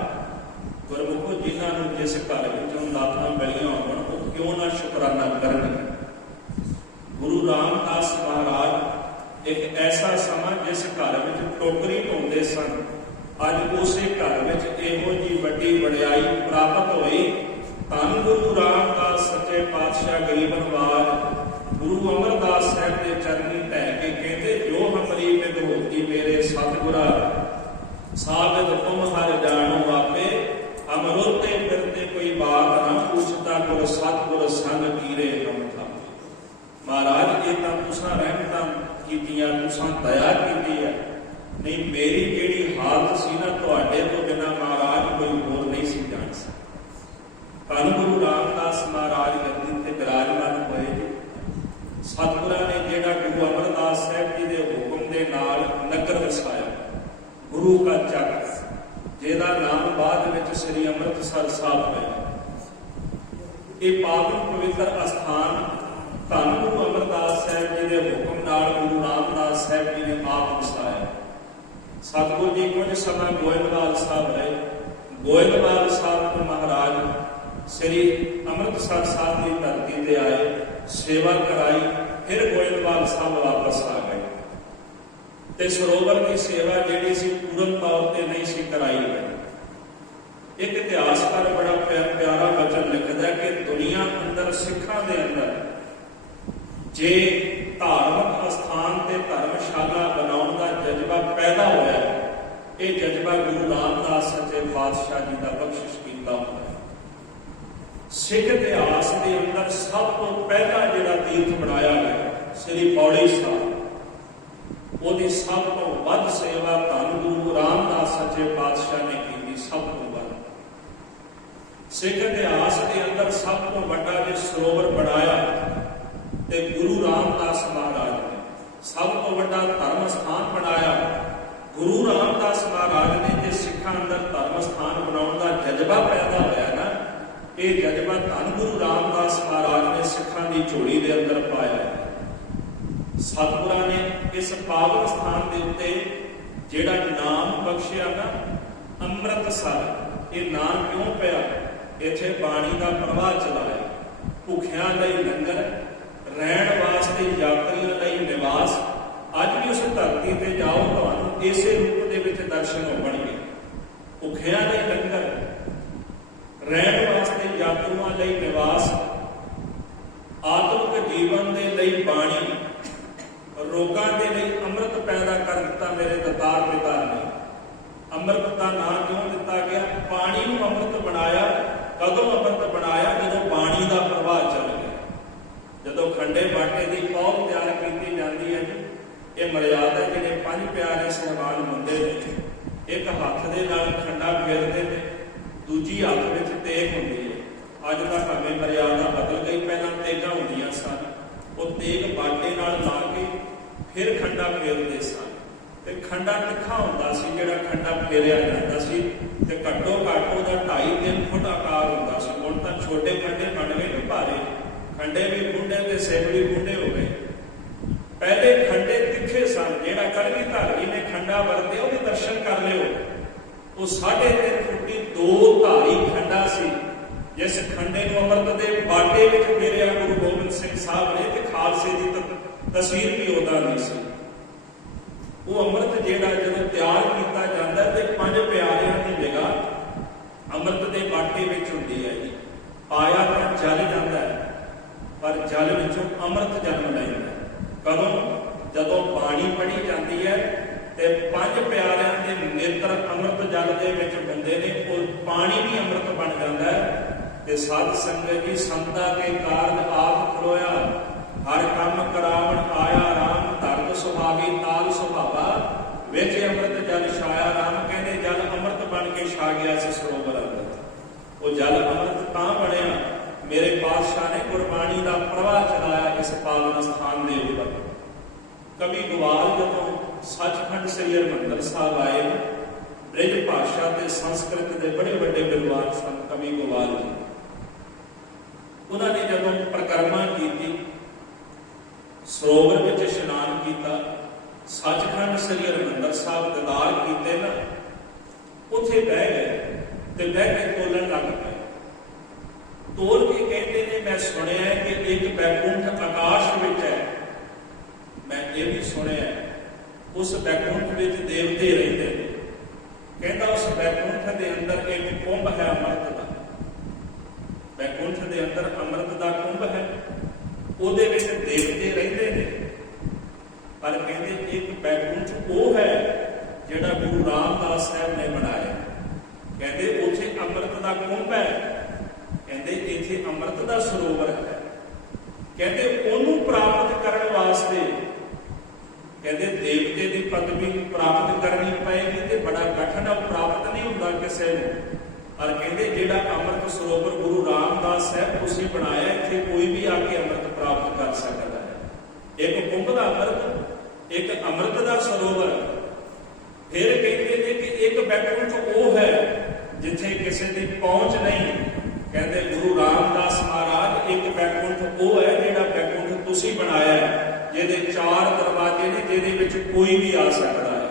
ਗੁਰਮੁਖੋ, ਜਿਨ੍ਹਾਂ ਨੂੰ ਜਿਸ ਘਰ ਵਿੱਚੋਂ ਦਾਤਾਂ ਮਿਲੀਆਂ ਹੋਣ ਉਹ ਕਿਉਂ ਨਾ ਸ਼ੁਕਰਾਨਾ ਕਰਨਗੇ। ਗੁਰੂ ਰਾਮਦਾਸ ਮਹਾਰਾਜ ਇੱਕ ਐਸਾ ਸਮਾਂ ਜਿਸ ਘਰ ਵਿੱਚ ਟੋਕਰੀ ਢੋਂਦੇ ਸਨ, ਅੱਜ ਉਸੇ ਘਰ ਵਿੱਚ ਇਹੋ ਜਿਹੀ ਵੱਡੀ ਵਡਿਆਈ ਪ੍ਰਾਪਤ ਹੋਈ। ਧੰਨ ਗੁਰੂ ਰਾਮਦਾਸ ਸੱਚੇ ਪਾਤਸ਼ਾਹ ਗਰੀਬ ਨਵਾਜ ਗੁਰੂ ਅਮਰਦਾਸ ਸਾਹਿਬ ਦੇ ਚਰਨੀ ਢਹਿ ਕੇ ਕਹਿੰਦੇ, ਜੋ ਹਮਰੀ ਬਿਦ ਹੋਤੀ ਮੇਰੇ ਸਤਿਗੁਰਾ, ਸਾਬਿਤ ਤੁਮ ਹਰ ਜਾਣੋ ਆਪੇ, ਅਮਰੋਤੇ ਫਿਰਤੇ ਕੋਈ ਬਾਤ ਨਾ ਪੁੱਛਤਾ, ਗੁਰ ਸਤਿਗੁਰ ਸੰਗ ਕੀਰੇ ਹਮ ਥਾਪੇ। ਮਹਾਰਾਜ, ਇਹ ਤਾਂ ਤੁਸਾਂ ਰਹਿਮਤਾਂ ਕੀਤੀਆਂ, ਤੁਸਾਂ ਦਇਆ ਕੀਤੀ ਹੈ, ਨਹੀਂ ਮੇਰੀ ਜਿਹੜੀ ਹਾਲਤ ਸੀ ਨਾ, ਤੁਹਾਡੇ ਤੋਂ ਬਿਨਾਂ ਮਹਾਰਾਜ ਕੋਈ ਹੋਰ ਨਹੀਂ ਸੀ ਜਾਣ ਸਕਦਾ। ਧੰਨ ਗੁਰੂ ਰਾਮਦਾਸ ਮਹਾਰਾਜ ਗੱਦੀ ਤੇ ਬਿਰਾਜਮਾਨ ਹੋਏ। ਸਤਿਗੁਰਾਂ ਨੇ ਜਿਹੜਾ ਗੁਰੂ ਅਮਰਦਾਸ ਸਾਹਿਬ ਜੀ ਦੇ ਹੁਕਮ ਦੇ ਨਾਲ ਨਗਰ ਵਸਾਇਆ, ਗੁਰੂ ਕਾ ਚੱਕ, ਜਿਹਦਾ ਨਾਮ ਬਾਅਦ ਵਿੱਚ ਸ੍ਰੀ ਅੰਮ੍ਰਿਤਸਰ ਸਾਹਿਬ ਹੋਇਆ। ਇਹ ਪਾਵਨ ਪਵਿੱਤਰ ਅਸਥਾਨ ਧੰਨ ਗੁਰੂ ਅਮਰਦਾਸ ਸਾਹਿਬ ਜੀ ਦੇ ਹੁਕਮ ਨਾਲ ਗੁਰੂ ਰਾਮਦਾਸ ਸਾਹਿਬ ਜੀ ਨੇ ਆਪ ਵਸਾਇਆ। ਸਤਿਗੁਰੂ ਜੀ ਕੁਝ ਸਮਾਂ ਗੋਇੰਦਵਾਲ ਸਾਹਿਬ ਰਹੇ। ਗੋਇੰਦਵਾਲ ਸਾਹਿਬ ਤੋਂ ਮਹਾਰਾਜ ਸ੍ਰੀ ਅੰਮ੍ਰਿਤਸਰ ਸਾਹਿਬ ਦੀ ਧਰਤੀ ਤੇ ਆਏ, ਸੇਵਾ ਕਰਾਈ, ਫਿਰ ਗੋਇੰਦਵਾਲ ਸਾਹਿਬ ਵਾਪਸ ਆ ਗਏ। ਤੇ ਸਰੋਵਰ ਦੀ ਸੇਵਾ ਜਿਹੜੀ ਸੀ ਪੂਰਨ ਤੌਰ ਤੇ ਨਹੀਂ ਸੀ ਕਰਾਈ ਗਈ। ਇੱਕ ਇਤਿਹਾਸਕਾਰ ਬੜਾ ਪਿਆਰਾ ਵਚਨ ਲਿਖਦਾ ਕਿ ਦੁਨੀਆ ਅੰਦਰ, ਸਿੱਖਾਂ ਦੇ ਅੰਦਰ ਜੇ ਧਾਰਮਿਕ ਅਸਥਾਨ ਤੇ ਧਰਮਸ਼ਾਲਾ ਬਣਾਉਣ ਦਾ ਜਜ਼ਬਾ ਪੈਦਾ ਹੋਇਆ, ਇਹ ਜਜ਼ਬਾ ਗੁਰੂ ਰਾਮਦਾਸ ਸੱਚੇ ਪਾਤਸ਼ਾਹ ਜੀ ਦਾ ਬਖਸ਼ਿਸ਼ ਕੀਤਾ ਹੋਇਆ। ਸਿੱਖ ਇਤਿਹਾਸ ਦੇ ਅੰਦਰ ਸਭ ਤੋਂ ਪਹਿਲਾ ਜਿਹੜਾ ਤੀਰਥ ਬਣਾਇਆ ਗਿਆ ਸ੍ਰੀ ਪੌੜੀ ਸਾਹਿਬ, ਉਹਦੀ ਸਭ ਤੋਂ ਵੱਧ ਸੇਵਾ ਧੰਨ ਗੁਰੂ ਰਾਮਦਾਸ ਸੱਚੇ ਪਾਤਸ਼ਾਹ ਨੇ ਕੀਤੀ। ਸਭ ਤੋਂ ਵੱਧ ਸਿੱਖ ਇਤਿਹਾਸ ਦੇ ਅੰਦਰ ਸਭ ਤੋਂ ਵੱਡਾ ਜੇ ਸਰੋਵਰ ਬਣਾਇਆ ਤੇ ਗੁਰੂ ਰਾਮਦਾਸ ਮਹਾਰਾਜ ਨੇ। ਸਭ ਤੋਂ ਵੱਡਾ ਧਰਮ ਸਥਾਨ ਬਣਾਇਆ ਗੁਰੂ ਰਾਮਦਾਸ ਮਹਾਰਾਜ ਨੇ। ਜੇ ਸਿੱਖਾਂ ਅੰਦਰ ਧਰਮ ਸਥਾਨ ਬਣਾਉਣ ਦਾ ਜਜ਼ਬਾ ਪੈਦਾ ਹੋਇਆ ਨਾ, ਇਹ ਜਜ਼ਬਾ ਧੰਨ ਗੁਰੂ ਰਾਮਦਾਸ ਮਹਾਰਾਜ ਨੇ ਸਿੱਖਾਂ ਦੀ ਝੋਲੀ ਦੇ ਅੰਦਰ ਪਾਇਆ। ਸਤਿਗੁਰਾਂ ਨੇ ਇਸ ਪਾਵਨ ਸਥਾਨ ਦੇ ਉੱਤੇ ਜਿਹੜਾ ਨਾਮ ਬਖਸ਼ਿਆ ਨਾ, ਅੰਮ੍ਰਿਤਸਰ, ਇਹ ਨਾਮ ਕਿਉਂ ਪਿਆ? ਇੱਥੇ ਬਾਣੀ ਦਾ ਪ੍ਰਵਾਹ ਚਲਾਇਆ, ਭੁੱਖਿਆਂ ਲਈ ਲੰਗਰ, ਰਹਿਣ ਵਾਸਤੇ ਯਾਤਰੀਆਂ ਲਈ ਨਿਵਾਸ। ਅੱਜ ਵੀ ਉਸ ਧਰਤੀ ਤੇ ਜਾਓ, ਤੁਹਾਨੂੰ ਇਸੇ ਰੂਪ ਦੇ ਵਿੱਚ ਦਰਸ਼ਨ ਹੋਣਗੇ। ਭੁੱਖਿਆਂ ਲਈ ਲੰਗਰ, ਰਹਿਣ ਵਾਸਤੇ ਯਾਤਰੂਆਂ ਲਈ ਨਿਵਾਸ, ਆਤਮਿਕ ਜੀਵਨ ਦੇ ਲਈ ਬਾਣੀ, ਰੋਗਾਂ ਦੇ ਲਈ ਅੰਮ੍ਰਿਤ ਪੈਦਾ ਕਰ ਦਿੱਤਾ ਮੇਰੇ ਦਾਤਾਰ ਪਿਤਾ ਨੇ। ਅੰਮ੍ਰਿਤ ਦਾ ਨਾਮ ਕਿਉਂ ਦਿੱਤਾ ਗਿਆ? ਪਾਣੀ ਨੂੰ ਅੰਮ੍ਰਿਤ ਬਣਾਇਆ। ਕਦੋਂ ਅੰਮ੍ਰਿਤ ਬਣਾਇਆ? ਜਦੋਂ ਬਾਣੀ ਦਾ ਪ੍ਰਵਾਹ ਚੱਲ ਗਿਆ। ਜਦੋਂ ਖੰਡੇ ਬਾਟੇ ਦੀ ਪੌਦ ਤਿਆਰ ਕੀਤੀ ਜਾਂਦੀ ਹੈ ਜੀ, ਇਹ ਮਰਿਆਦਾ ਜਿਹੜੇ ਪੰਜ ਪਿਆਰੇ ਸਹਿਬਾਨ ਹੁੰਦੇ ਨੇ, ਇੱਕ ਹੱਥ ਦੇ ਨਾਲ ਖੰਡਾ ਫੇਰਦੇ ਨੇ, ਦੂਜੀ ਹੱਥ ਵਿੱਚ ਤੇਗ ਹੁੰਦੀ ਹੈ। ਅੱਜ ਤਾਂ ਭਾਵੇਂ ਮਰਿਆਦਾ ਬਦਲ ਗਈ, ਪਹਿਲਾਂ ਤੇਗਾਂ ਹੁੰਦੀਆਂ ਸਨ। ਉਹ ਤੇਗ ਬਾਟੇ ਨਾਲ ਲਾ ਕੇ ਫਿਰ ਖੰਡਾ ਫੇਰਦੇ ਸਨ ਤੇ ਖੰਡਾ ਤਿੱਖਾ ਹੁੰਦਾ ਸੀ। ਜਿਹੜਾ ਖੰਡਾ ਫੇਰਿਆ ਜਾਂਦਾ ਸੀ ਤੇ ਘੱਟੋ ਘੱਟ ਉਹਦਾ 2.5-3 ਫੁੱਟ ਆਕਾਰ ਹੁੰਦਾ ਸੀ। ਹੁਣ ਤਾਂ ਛੋਟੇ ਖੰਡੇ ਬਣ ਗਏ ਨੇ, ਭਾਰੇ ਖੰਡੇ ਵੀ ਖੁੰਡੇ ਤੇ ਸਿਰ ਵੀ ਖੁੰਡੇ ਹੋ ਗਏ। ਪਹਿਲੇ ਖੰਡੇ ਤਿੱਖੇ ਸਨ। ਜਿਹੜਾ ਕੜਵੀ ਧਾਰੀ ਨੇ ਖੰਡਾ ਵਰਤੇ ਉਹਦੇ ਦਰਸ਼ਨ ਕਰ ਲਿਓ। ਉਹ 3.5 ਫੁੱਟੀ 2 ਧਾਰੀ ਖੰਡਾ ਸੀ, ਜਿਸ ਖੰਡੇ ਨੂੰ ਅੰਮ੍ਰਿਤ ਦੇ ਬਾਟੇ ਵਿੱਚ ਫੇਰਿਆ ਗੁਰੂ ਗੋਬਿੰਦ ਸਿੰਘ ਸਾਹਿਬ ਨੇ ਤੇ ਖਾਲਸੇ ਦੀ ਤਸਵੀਰ ਵੀ ਉਹਦਾ ਨਹੀਂ ਸੀ। ਉਹ ਅੰਮ੍ਰਿਤ ਜਿਹੜਾ ਜਦੋਂ ਤਿਆਰ ਕੀਤਾ ਜਾਂਦਾ ਤੇ ਪੰਜ ਪਿਆਰਿਆਂ ਦੀ ਨਿਗਾਹ ਅੰਮ੍ਰਿਤ ਦੇ ਬਾਟੇ ਵਿੱਚ ਹੁੰਦੀ ਹੈ ਜੀ। ਪਾਇਆ ਤਾਂ ਜਲ ਜਾਂਦਾ ਹੈ, ਪਰ ਜਲ ਵਿੱਚੋਂ ਅੰਮ੍ਰਿਤ ਜਨਮ ਲੈਂਦਾ। ਕਦੋਂ? ਜਦੋਂ ਬਾਣੀ ਪੜ੍ਹੀ ਜਾਂਦੀ ਹੈ ਤੇ ਪੰਜ ਪਿਆਰਿਆਂ ਦੇ ਨੇਤਰ ਅੰਮ੍ਰਿਤ ਜਲ ਦੇ ਵਿੱਚ ਹੁੰਦੇ ਨੇ, ਉਹ ਪਾਣੀ ਵੀ ਅੰਮ੍ਰਿਤ ਬਣ ਜਾਂਦਾ ਹੈ। ਤੇ ਸਾਧ ਸੰਗਤ ਜੀ, ਸੰਤਾਂ ਕੇ ਕਾਰਜ ਆਪ ਖਲੋਇਆ, ਹਰ ਕੰਮ ਕਰਾਵਣ ਆਇਆ ਰਾਮ, ਧਰਤ ਸੁਭਾਵੀ ਤਾਲ ਸੁਭਾਵਾ, ਵਿੱਚ ਅੰਮ੍ਰਿਤ ਜਲ ਛਾਇਆ ਰਾਮ। ਕਹਿੰਦੇ ਜਲ ਅੰਮ੍ਰਿਤ ਬਣ ਕੇ ਛਾ ਗਿਆ ਸੀ ਸਰੋਵਰ ਅੰਦਰ। ਉਹ ਜਲ ਅੰਮ੍ਰਿਤ ਤਾਂ ਬਣਿਆ, ਮੇਰੇ ਪਾਤਸ਼ਾਹ ਨੇ ਗੁਰਬਾਣੀ ਦਾ ਪ੍ਰਵਾਹ ਚਲਾਇਆ ਇਸ ਪਾਵਨ ਸਥਾਨ ਦੇ ਉੱਪਰ। ਕਵੀ ਗਵਾਲ ਜਦੋਂ ਸੱਚਖੰਡ ਸ੍ਰੀ ਹਰਿਮੰਦਰ ਸਾਹਿਬ ਆਏ, ਬ੍ਰਿਜ ਭਾਸ਼ਾ ਤੇ ਸੰਸਕ੍ਰਿਤ ਦੇ ਬੜੇ ਵੱਡੇ ਵਿਦਵਾਨ ਸਨ ਕਵੀ ਗਵਾਲ ਜੀ। ਉਹਨਾਂ ਨੇ ਜਦੋਂ ਪਰਿਕਰਮਾ ਕੀਤੀ, ਸਰੋਵਰ ਵਿੱਚ ਇਸ਼ਨਾਨ ਕੀਤਾ, ਸੱਚਖੰਡ ਸ੍ਰੀ ਹਰਿਮੰਦਰ ਸਾਹਿਬ ਦੀਦਾਰ ਕੀਤੇ ਨਾ, ਉੱਥੇ ਬਹਿ ਗਏ ਤੇ ਬਹਿ ਕੇ ਤੋਲਣ ਲੱਗ ਪਏ। ਤੋਲ ਕੇ ਕਹਿੰਦੇ ਨੇ, ਮੈਂ ਸੁਣਿਆ ਕਿ ਇੱਕ ਬੈਕੁੰਠ ਆਕਾਸ਼ ਵਿੱਚ ਹੈ। ਮੈਂ ਇਹ ਵੀ ਸੁਣਿਆ ਉਸ ਬੈਕੁੰਠ ਵਿੱਚ ਦੇਵਤੇ ਰਹਿੰਦੇ ਨੇ। ਕਹਿੰਦਾ ਉਸ ਬੈਕੁੰਠ ਦੇ ਅੰਦਰ ਇੱਕ ਕੁੰਭ ਹੈ ਅੰਮ੍ਰਿਤ ਦਾ। ਬੈਕੁੰਠ ਦੇ ਅੰਦਰ ਅੰਮ੍ਰਿਤ ਦਾ ਕੁੰਭ ਹੈ, ਉਹਦੇ ਵਿੱਚ ਦੇਵਤੇ ਰਹਿੰਦੇ ਨੇ। ਪਰ ਕਹਿੰਦੇ ਇੱਕ ਬੈਕੁੰਠ ਉਹ ਹੈ ਜਿਹੜਾ ਗੁਰੂ ਰਾਮਦਾਸ ਸਾਹਿਬ ਨੇ ਬਣਾਇਆ। ਕਹਿੰਦੇ ਉੱਥੇ ਅੰਮ੍ਰਿਤ ਦਾ ਕੁੰਭ ਹੈ, ਕਹਿੰਦੇ ਇੱਥੇ ਅੰਮ੍ਰਿਤ ਦਾ ਸਰੋਵਰ ਹੈ। ਕਹਿੰਦੇ ਉਹਨੂੰ ਪ੍ਰਾਪਤ ਕਰਨ ਵਾਸਤੇ ਕਹਿੰਦੇ ਦੇਵਤੇ ਦੀ ਪਦਵੀ ਪ੍ਰਾਪਤ ਕਰਨੀ ਪਏਗੀ ਤੇ ਬੜਾ ਕਠਿਨ ਹੈ, ਪ੍ਰਾਪਤ ਨਹੀਂ ਹੁੰਦਾ ਕਿਸੇ ਨੂੰ। ਪਰ ਕਹਿੰਦੇ ਜਿਹੜਾ ਅੰਮ੍ਰਿਤ ਸਰੋਵਰ ਗੁਰੂ ਰਾਮਦਾਸ ਸਾਹਿਬ ਤੁਸੀਂ ਬਣਾਇਆ, ਇੱਥੇ ਕੋਈ ਵੀ ਆ ਕੇ ਅੰਮ੍ਰਿਤ ਪ੍ਰਾਪਤ ਕਰ ਸਕਦਾ ਹੈ। ਇੱਕ ਕੁੰਭ ਦਾ ਅੰਮ੍ਰਿਤ, ਇੱਕ ਅੰਮ੍ਰਿਤ ਦਾ ਸਰੋਵਰ। ਫਿਰ ਕਹਿੰਦੇ ਨੇ ਕਿ ਇੱਕ ਬੈਕੁੰਠ ਉਹ ਹੈ ਜਿੱਥੇ ਕਿਸੇ ਦੀ ਪਹੁੰਚ ਨਹੀਂ। ਕਹਿੰਦੇ ਗੁਰੂ ਰਾਮਦਾਸ ਮਹਾਰਾਜ ਇੱਕ ਬੈਕੁੰਠ ਉਹ ਹੈ ਜਿਹੜਾ ਬੈਕੁੰਠ ਤੁਸੀਂ ਬਣਾਇਆ ਹੈ, ਜਿਹਦੇ 4 ਦਰਵਾਜ਼ੇ ਨੇ, ਜਿਹਦੇ ਵਿੱਚ ਕੋਈ ਵੀ ਆ ਸਕਦਾ ਹੈ।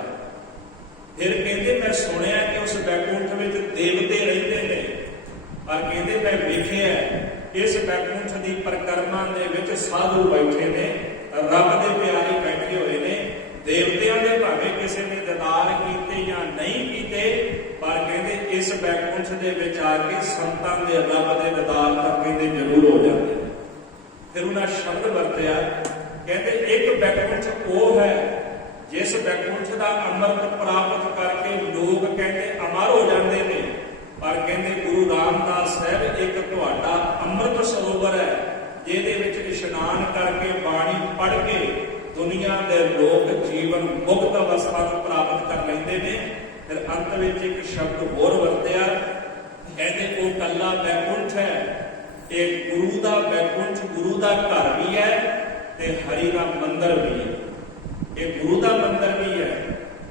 ਫਿਰ ਕਹਿੰਦੇ ਮੈਂ ਸੁਣਿਆ ਕਿ ਉਸ ਬੈਕੁੰਠ ਵਿੱਚ ਦੇਵਤੇ ਰਹਿੰਦੇ ਨੇ। ਪਰ ਕਹਿੰਦੇ ਮੈਂ ਵੇਖਿਆ ਇਸ ਬੈਕੁੰਠ ਦੀ ਪਰਿਕਰਮਾ ਦੇ ਵਿੱਚ ਸਾਧੂ ਬੈਠੇ ਨੇ, ਰੱਬ ਦੇ ਪਿਆਰੇ ਬੈਠੇ ਹੋਏ ਨੇ। ਦੇਵਤਿਆਂ ਦੇ ਭਾਵੇਂ ਬੈਕੁੰਠ ਦੇ ਵਿੱਚ ਆ ਕੇ ਸੰਤਾਂ ਦੇ ਰੱਬ ਦੇ ਦੀਦਾਰ ਤੱਕ ਕਹਿੰਦੇ ਜ਼ਰੂਰ ਹੋ ਜਾਂਦੇ ਨੇ। ਫਿਰ ਉਹਨਾਂ ਸ਼ਬਦ ਵਰਤਿਆ, ਕਹਿੰਦੇ ਇੱਕ ਬੈਕੁੰਠ ਉਹ ਹੈ ਜਿਸ ਬੈਕੁੰਠ ਦਾ ਅੰਮ੍ਰਿਤ ਪ੍ਰਾਪਤ ਕਰਕੇ ਲੋਕ ਕਹਿੰਦੇ ਅਮਰ ਹੋ ਜਾਂਦੇ ਨੇ। ਪਰ ਕਹਿੰਦੇ ਗੁਰੂ ਰਾਮਦਾਸ ਸਾਹਿਬ ਇੱਕ ਤੁਹਾਡਾ ਅੰਮ੍ਰਿਤ ਸਰੋਵਰ ਹੈ ਜਿਹਦੇ ਵਿੱਚ ਇਸ਼ਨਾਨ ਕਰਕੇ ਬਾਣੀ ਪੜ੍ਹ ਕੇ ਦੁਨੀਆ ਦੇ ਲੋਕ ਜੀਵਨ ਮੁਕਤ ਅਵਸਥਾ ਨੂੰ ਪ੍ਰਾਪਤ ਕਰ ਲੈਂਦੇ ਨੇ। ਫਿਰ ਅੰਤ ਵਿੱਚ ਇੱਕ ਸ਼ਬਦ ਹੋਰ ਵਰਤਿਆ, ਕਹਿੰਦੇ ਉਹ ਕੱਲਾ ਬੈਕੁੰਠ ਹੈ, ਇਹ ਗੁਰੂ ਦਾ ਬੈਕੁੰਠ, ਗੁਰੂ ਦਾ ਘਰ ਵੀ ਹੈ ਤੇ ਹਰੀ ਦਾ ਮੰਦਰ ਵੀ ਹੈ। ਇਹ ਗੁਰੂ ਦਾ ਮੰਦਰ ਵੀ ਹੈ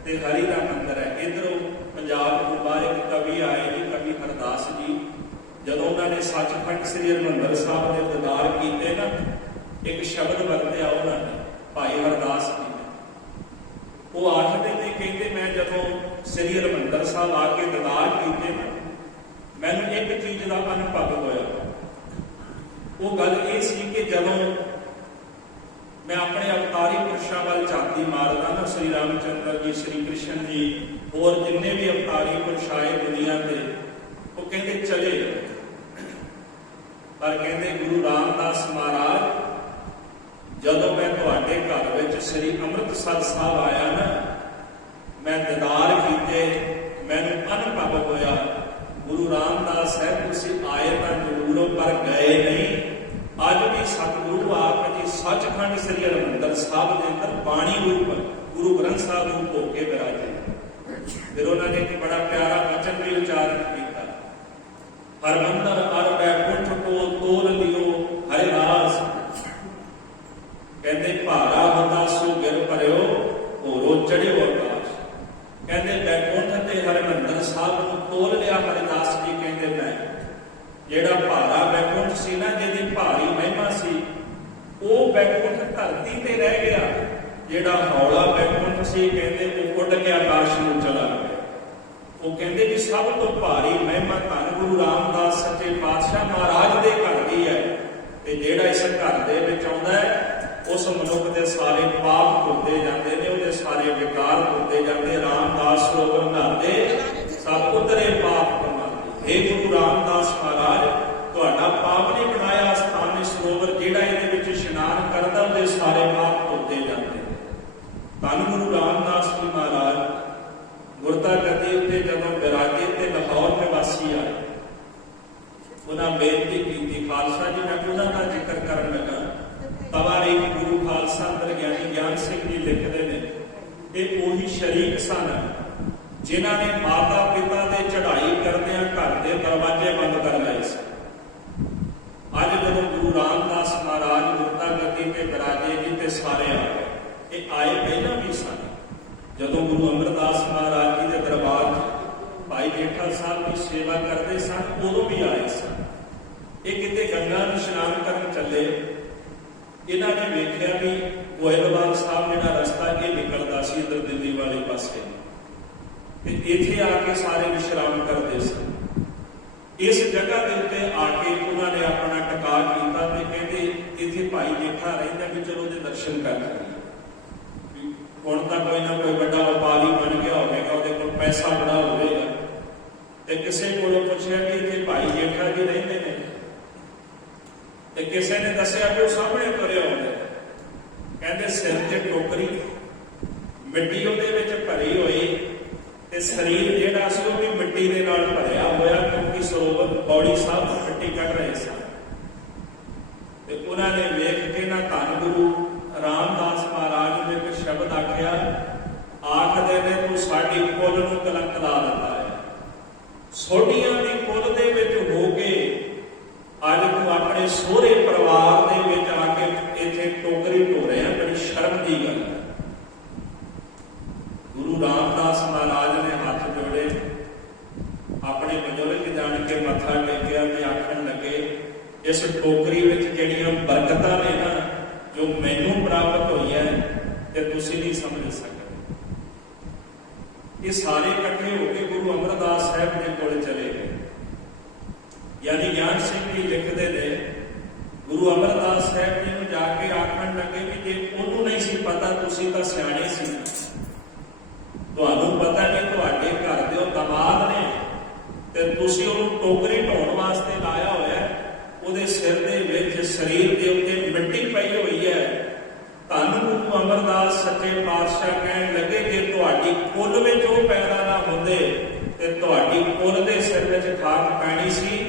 ਤੇ ਹਰੀ ਦਾ ਮੰਦਰ ਹੈ। ਇੱਧਰੋਂ ਪੰਜਾਬ ਤੋਂ ਬਾਹਰ ਇੱਕ ਕਵੀ ਆਏ ਜੀ, ਕਵੀ ਹਰਦਾਸ ਜੀ, ਜਦੋਂ ਉਹਨਾਂ ਨੇ ਸੱਚਖੰਡ ਸ੍ਰੀ ਹਰਿਮੰਦਰ ਸਾਹਿਬ ਦੇ ਦੀਦਾਰ ਕੀਤੇ ਨਾ, ਇੱਕ ਸ਼ਬਦ ਵਰਤਿਆ ਉਹਨਾਂ ਨੇ, ਭਾਈ ਹਰਦਾਸ ਜੀ ਨੇ। ਉਹ ਆਖਦੇ ਨੇ, ਕਹਿੰਦੇ ਮੈਂ ਜਦੋਂ ਸ੍ਰੀ ਹਰਿਮੰਦਰ ਸਾਹਿਬ ਆ ਕੇ ਦੀਦਾਰ ਕੀਤੇ ਨਾ, ਮੈਨੂੰ ਇੱਕ ਚੀਜ਼ ਦਾ ਅਨੁਭਵ ਹੋਇਆ। ਉਹ ਗੱਲ ਇਹ ਸੀ ਕਿ ਜਦੋਂ ਮੈਂ ਆਪਣੇ ਅਵਤਾਰੀ ਪੁਰਸ਼ਾਂ ਵੱਲ ਝਾਤੀ ਮਾਰਦਾ ਨਾ, ਸ਼੍ਰੀ ਰਾਮਚੰਦਰ ਜੀ, ਸ਼੍ਰੀ ਕ੍ਰਿਸ਼ਨ ਜੀ, ਹੋਰ ਜਿੰਨੇ ਵੀ ਅਵਤਾਰੀ ਪੁਰਸ਼ ਆਏ ਦੁਨੀਆ ਤੇ, ਉਹ ਕਹਿੰਦੇ ਚਲੇ ਗਏ। ਪਰ ਕਹਿੰਦੇ ਗੁਰੂ ਰਾਮਦਾਸ ਮਹਾਰਾਜ ਜਦੋਂ ਮੈਂ ਤੁਹਾਡੇ ਘਰ ਵਿੱਚ ਸ੍ਰੀ ਅੰਮ੍ਰਿਤਸਰ ਸਾਹਿਬ ਆਇਆ ਨਾ, ਮੈਂ ਦੀਦਾਰ ਕੀਤੇ, ਮੈਨੂੰ ਅਨੁਭਵ ਹੋਇਆ ਗੁਰੂ ਰਾਮਦਾਸ ਸਾਹਿਬ ਤੁਸੀਂ ਆਏ ਤਾਂ ਜ਼ਰੂਰ ਪਰ ਗਏ ਨਹੀਂ। ਅੱਜ ਵੀ ਸਤਿਗੁਰੂ ਆਪ ਜੀ ਸੱਚਖੰਡ ਸ੍ਰੀ ਹਰਿਮੰਦਰ ਸਾਹਿਬ ਦੇ ਅੰਦਰ ਬਾਣੀ ਰੂਪ ਗੁਰੂ ਗ੍ਰੰਥ ਸਾਹਿਬ ਨੂੰ ਹੋ ਕੇ ਵਿਰਾਜੇ। ਫਿਰ ਉਹਨਾਂ ਨੇ ਇੱਕ ਬੜਾ ਪਿਆਰਾ ਵਚਨ ਵੀ ਉਚਾਰਨ ਕੀਤਾ, ਹਰਿਮੰਦਰ ਹਰ ਬੈਕੁੰਠ ਕੋ ਤੋਲ ਲਿਓ ਹਰਿ ਰਾਸ। ਕਹਿੰਦੇ ਭਾਰਾ ਹੁੰਦਾ ਸੋ ਗਿਰ ਭਰਿਓ ਹੋਰੋ ਚੜਿਓ ਆਕਾਸ਼। ਕਹਿੰਦੇ ਬੈਕੁੰਠ ਤੇ ਹਰਿਮੰਦਰ ਸਾਹਿਬ ਨੂੰ ਤੋਲ ਲਿਆ ਹਰਿਦਾਸ ਜੀ। ਕਹਿੰਦੇ ਮੈਂ ਜਿਹੜਾ ਭਾਰਾ ਬੈਕੁੰਠ ਸੀ ਨਾ, ਜਿਹਦੀ ਭਾਰੀ ਮਹਿਮਾ ਸੀ, ਉਹ ਬੈਕੁੰਠ ਧਰਤੀ ਤੇ ਰਹਿ ਗਿਆ। ਜਿਹੜਾ ਹੌਲਾ ਬੈਕੁੰਠ ਸੀ, ਕਹਿੰਦੇ ਉਹ ਉੱਡ ਕੇ ਆਕਾਸ਼ ਨੂੰ ਚਲਾ ਗਿਆ। ਉਹ ਕਹਿੰਦੇ ਵੀ ਸਭ ਤੋਂ ਭਾਰੀ ਮਹਿਮਾ ਧੰਨ ਗੁਰੂ ਰਾਮਦਾਸ ਸੱਚੇ ਪਾਤਸ਼ਾਹ ਮਹਾਰਾਜ ਦੇ ਘਰ ਦੀ ਹੈ। ਤੇ ਜਿਹੜਾ ਇਸ ਘਰ ਦੇ ਵਿੱਚ ਆਉਂਦਾ ਹੈ, ਉਸ ਮਨੁੱਖ ਦੇ ਸਾਰੇ ਪਾਪ ਧੁੱਤੇ ਜਾਂਦੇ ਨੇ, ਉਹਦੇ ਸਾਰੇ ਵਿਕਾਰ ਧੁੱਤੇ ਜਾਂਦੇ। ਰਾਮਦਾਸ ਸਰੋਵਰ ਨਹਾਤੇ ਸਭ ਉਤਰੇ ਪਾਪ ਕਮਾਉਂਦੇ। हे ਗੁਰੂ ਰਾਮਦਾਸ ਮਹਾਰਾਜ, ਤੁਹਾਡਾ ਪਾਪ ਨੇ ਬਣਾਇਆ ਸਥਾਨ ਸਰੋਵਰ, ਜਿਹੜਾ ਇਹਦੇ ਵਿੱਚ ਇਸ਼ਨਾਨ ਕਰਦਾ ਉਹਦੇ ਸਾਰੇ ਪਾਪ ਧੁੱਤੇ ਜਾਂਦੇ। ਧੰਨ ਗੁਰੂ ਰਾਮਦਾਸ ਜੀ ਮਹਾਰਾਜ ਗੁਰਤਾ ਗੱਦੀ ਉੱਤੇ ਜਦੋਂ ਵਿਰਾਜੇ ਤੇ ਲਾਹੌਰ ਨਿਵਾਸੀ ਆਏ, ਉਹਨਾਂ ਬੇਨਤੀ ਕੀਤੀ, ਖਾਲਸਾ ਜੀ ਮੈਂ ਉਹਨਾਂ ਦਾ ਜ਼ਿਕਰ ਕਰਨ ਲੱਗਾ। ਤਵਾਰੀ ਗੁਰੂ ਖਾਲਸਾ ਅੰਦਰ ਗਿਆਨੀ ਗਿਆਨ ਸਿੰਘ ਜੀ ਲਿਖਦੇ ਨੇ, ਇਹ ਉਹੀ ਸ਼ਰੀਕ ਸਨ ਜਿਨ੍ਹਾਂ ਨੇ ਮਾਤਾ ਪਿਤਾ ਤੇ ਚੜ੍ਹਾਈ ਕਰਦਿਆਂ ਘਰ ਦੇ ਦਰਵਾਜ਼ੇ ਬੰਦ ਕਰ ਲਏ ਸੀ। ਅੱਜ ਜਦੋਂ ਗੁਰੂ ਰਾਮਦਾਸ ਮਹਾਰਾਜ ਗੁਰਤਾ ਗੱਦੀ ਤੇ ਵਿਰਾਜੇ ਜੀ ਤੇ ਸਾਰੇ ਆ ਗਏ। ਇਹ ਆਏ ਪਹਿਲਾਂ ਵੀ ਸਨ, ਜਦੋਂ ਗੁਰੂ ਅਮਰਦਾਸ ਮਹਾਰਾਜ ਜੀ ਦੇ ਦਰਬਾਰ 'ਚ ਭਾਈ ਜੇਠਾ ਸਾਹਿਬ ਦੀ ਸੇਵਾ ਕਰਦੇ ਸਨ, ਉਦੋਂ ਵੀ ਆਏ ਸਨ। ਇਹ ਕਿਤੇ ਗੰਗਾ ਨੂੰ ਇਸ਼ਨਾਨ ਕਰਨ ਚੱਲੇ, ਇਹਨਾਂ ਨੇ ਵੇਖਿਆ ਵੀ ਗੋਇਲਵਾਲ ਸਾਹਿਬ ਜਿਹੜਾ ਰਸਤਾ ਇਹ ਨਿਕਲਦਾ ਸੀ ਇੱਧਰ ਦਿੱਲੀ ਵਾਲੇ ਪਾਸੇ, ਤੇ ਇੱਥੇ ਆ ਕੇ ਸਾਰੇ ਵਿਸ਼ਰਾਮ ਕਰਦੇ ਸਨ। ਇਸ ਜਗ੍ਹਾ ਦੇ ਉੱਤੇ ਆ ਕੇ ਉਹਨਾਂ ਨੇ ਆਪਣਾ ਟਿਕਾ ਕੀਤਾ ਤੇ ਕਹਿੰਦੇ ਇੱਥੇ ਭਾਈ ਜੇਠਾ ਰਹਿੰਦਾ, ਵੀ ਚਲੋ ਉਹਦੇ ਦਰਸ਼ਨ ਕਰ ਲਈਏ। ਹੁਣ ਤਾਂ ਕੋਈ ਨਾ ਕੋਈ ਵੱਡਾ ਵਪਾਰੀ ਬਣ ਗਿਆ ਹੋਵੇਗਾ, ਉਹਦੇ ਕੋਲ ਪੈਸਾ ਬੜਾ ਹੋਵੇਗਾ। ਤੇ ਕਿਸੇ ਕੋਲੋਂ ਪੁੱਛਿਆ ਕਿ ਇੱਥੇ ਭਾਈ ਜੇਠਾ ਜੀ ਰਹਿੰਦੇ ਨੇ, ਤੇ ਕਿਸੇ ਨੇ ਦੱਸਿਆ ਕਿ ਉਹ ਸਾਹਮਣੇ ਤੁਰੇ ਆਉਂਦੇ। ਕਹਿੰਦੇ ਸਿਰ ਤੇ ਟੋਕਰੀ, ਮਿੱਟੀ ਉਹਦੇ ਵਿੱਚ ਭਰੀ ਹੋਈ, ਤੇ ਸਰੀਰ ਜਿਹੜਾ ਸੀ ਉਹ ਵੀ ਮਿੱਟੀ ਦੇ ਨਾਲ ਭਰਿਆ ਹੋਇਆ, ਕਿਉਂਕਿ ਸਰੋਵਰ ਪੌੜੀ ਸਾਹਿਬ ਤੋਂ ਮਿੱਟੀ ਕੱਢ ਰਹੇ ਸਨ। ਤੇ ਉਹਨਾਂ ਨੇ ਵੇਖ ਕੇ ਨਾ ਧੰਨ ਗੁਰੂ ਰਾਮਦਾਸ ਮਹਾਰਾਜ ਨੂੰ ਇੱਕ ਸ਼ਬਦ ਆਖਿਆ, ਆਖਦੇ ਨੇ ਤੂੰ ਸਾਡੀ ਕੁੱਲ ਨੂੰ ਕਲੰਕ ਲਾ ਦਿੱਤਾ ਹੈ। ਸੋਢੀਆਂ ਦੀ ਕੁੱਲ ਦੇ ਵਿੱਚ ਹੋ ਕੇ ਅੱਜ ਤੂੰ ਆਪਣੇ ਸਹੁਰੇ ਪਰਿਵਾਰ ਦੇ ਵਿੱਚ ਆ ਕੇ ਇੱਥੇ ਟੋਕਰੀ ਢੋ ਰਿਹਾ, ਬੜੀ ਸ਼ਰਮ ਦੀ ਗੱਲ ਹੈ। ਗੁਰੂ ਰਾਮਦਾਸ ਮਹਾਰਾਜ ਨੇ ਹੱਥ ਜੋੜੇ, ਆਪਣੇ ਬਜ਼ੁਰਗ ਜਾਣ ਕੇ ਮੱਥਾ ਟੇਕਿਆ ਤੇ ਆਖਣ ਲੱਗੇ, ਇਸ ਟੋਕਰੀ ਵਿੱਚ ਜਿਹੜੀਆਂ ਬਰਕਤਾਂ ਨੇ ਨਾ, ਜੋ ਮੈਨੂੰ ਪ੍ਰਾਪਤ ਹੋਈਆਂ ਤੇ ਤੁਸੀਂ ਨਹੀਂ ਸਮਝ ਸਕਦੇ। ਇਹ ਸਾਰੇ ਇਕੱਠੇ ਹੋ ਕੇ ਗੁਰੂ ਅਮਰਦਾਸ ਸਾਹਿਬ ਦੇ ਕੋਲ ਚਲੇ ਗਏ। ਯਾਨੀ ਗਿਆਨ ਸਿੰਘ ਜੀ ਲਿਖਦੇ ਨੇ, ਗੁਰੂ ਅਮਰਦਾਸ ਸਾਹਿਬ ਜੀ ਨੂੰ ਜਾ ਕੇ ਆਖਣ ਲੱਗੇ ਵੀ ਜੇ ਉਹਨੂੰ ਨਹੀਂ ਸੀ ਪਤਾ, ਤੁਸੀਂ ਤਾਂ ਸਿਆਣੇ ਸੀ, ਤੁਹਾਨੂੰ ਪਤਾ ਨਹੀਂ ਤੁਹਾਡੇ ਘਰ ਦੇ ਉਹ ਦਮਾਦ ਨੇ ਤੇ ਤੁਸੀਂ ਉਹਨੂੰ ਟੋਕਰੀ ਢੋਣ ਵਾਸਤੇ ਲਾਇਆ ਹੋਇਆ, ਉਹਦੇ ਸਿਰ ਦੇ ਵਿੱਚ ਸਰੀਰ ਦੇ ਉੱਤੇ ਮਿੱਟੀ ਪਈ ਹੋਈ ਹੈ। ਧੰਨ ਗੁਰੂ ਅਮਰਦਾਸ ਸੱਚੇ ਪਾਤਸ਼ਾਹ ਕਹਿਣ ਲੱਗੇ ਕਿ ਤੁਹਾਡੀ ਕੁੱਲ ਵਿੱਚ ਉਹ ਪੈਦਾ ਨਾ ਹੁੰਦੇ ਤੇ ਤੁਹਾਡੀ ਕੁੱਲ ਦੇ ਸਿਰ ਵਿੱਚ ਖਾਕ ਪੈਣੀ ਸੀ।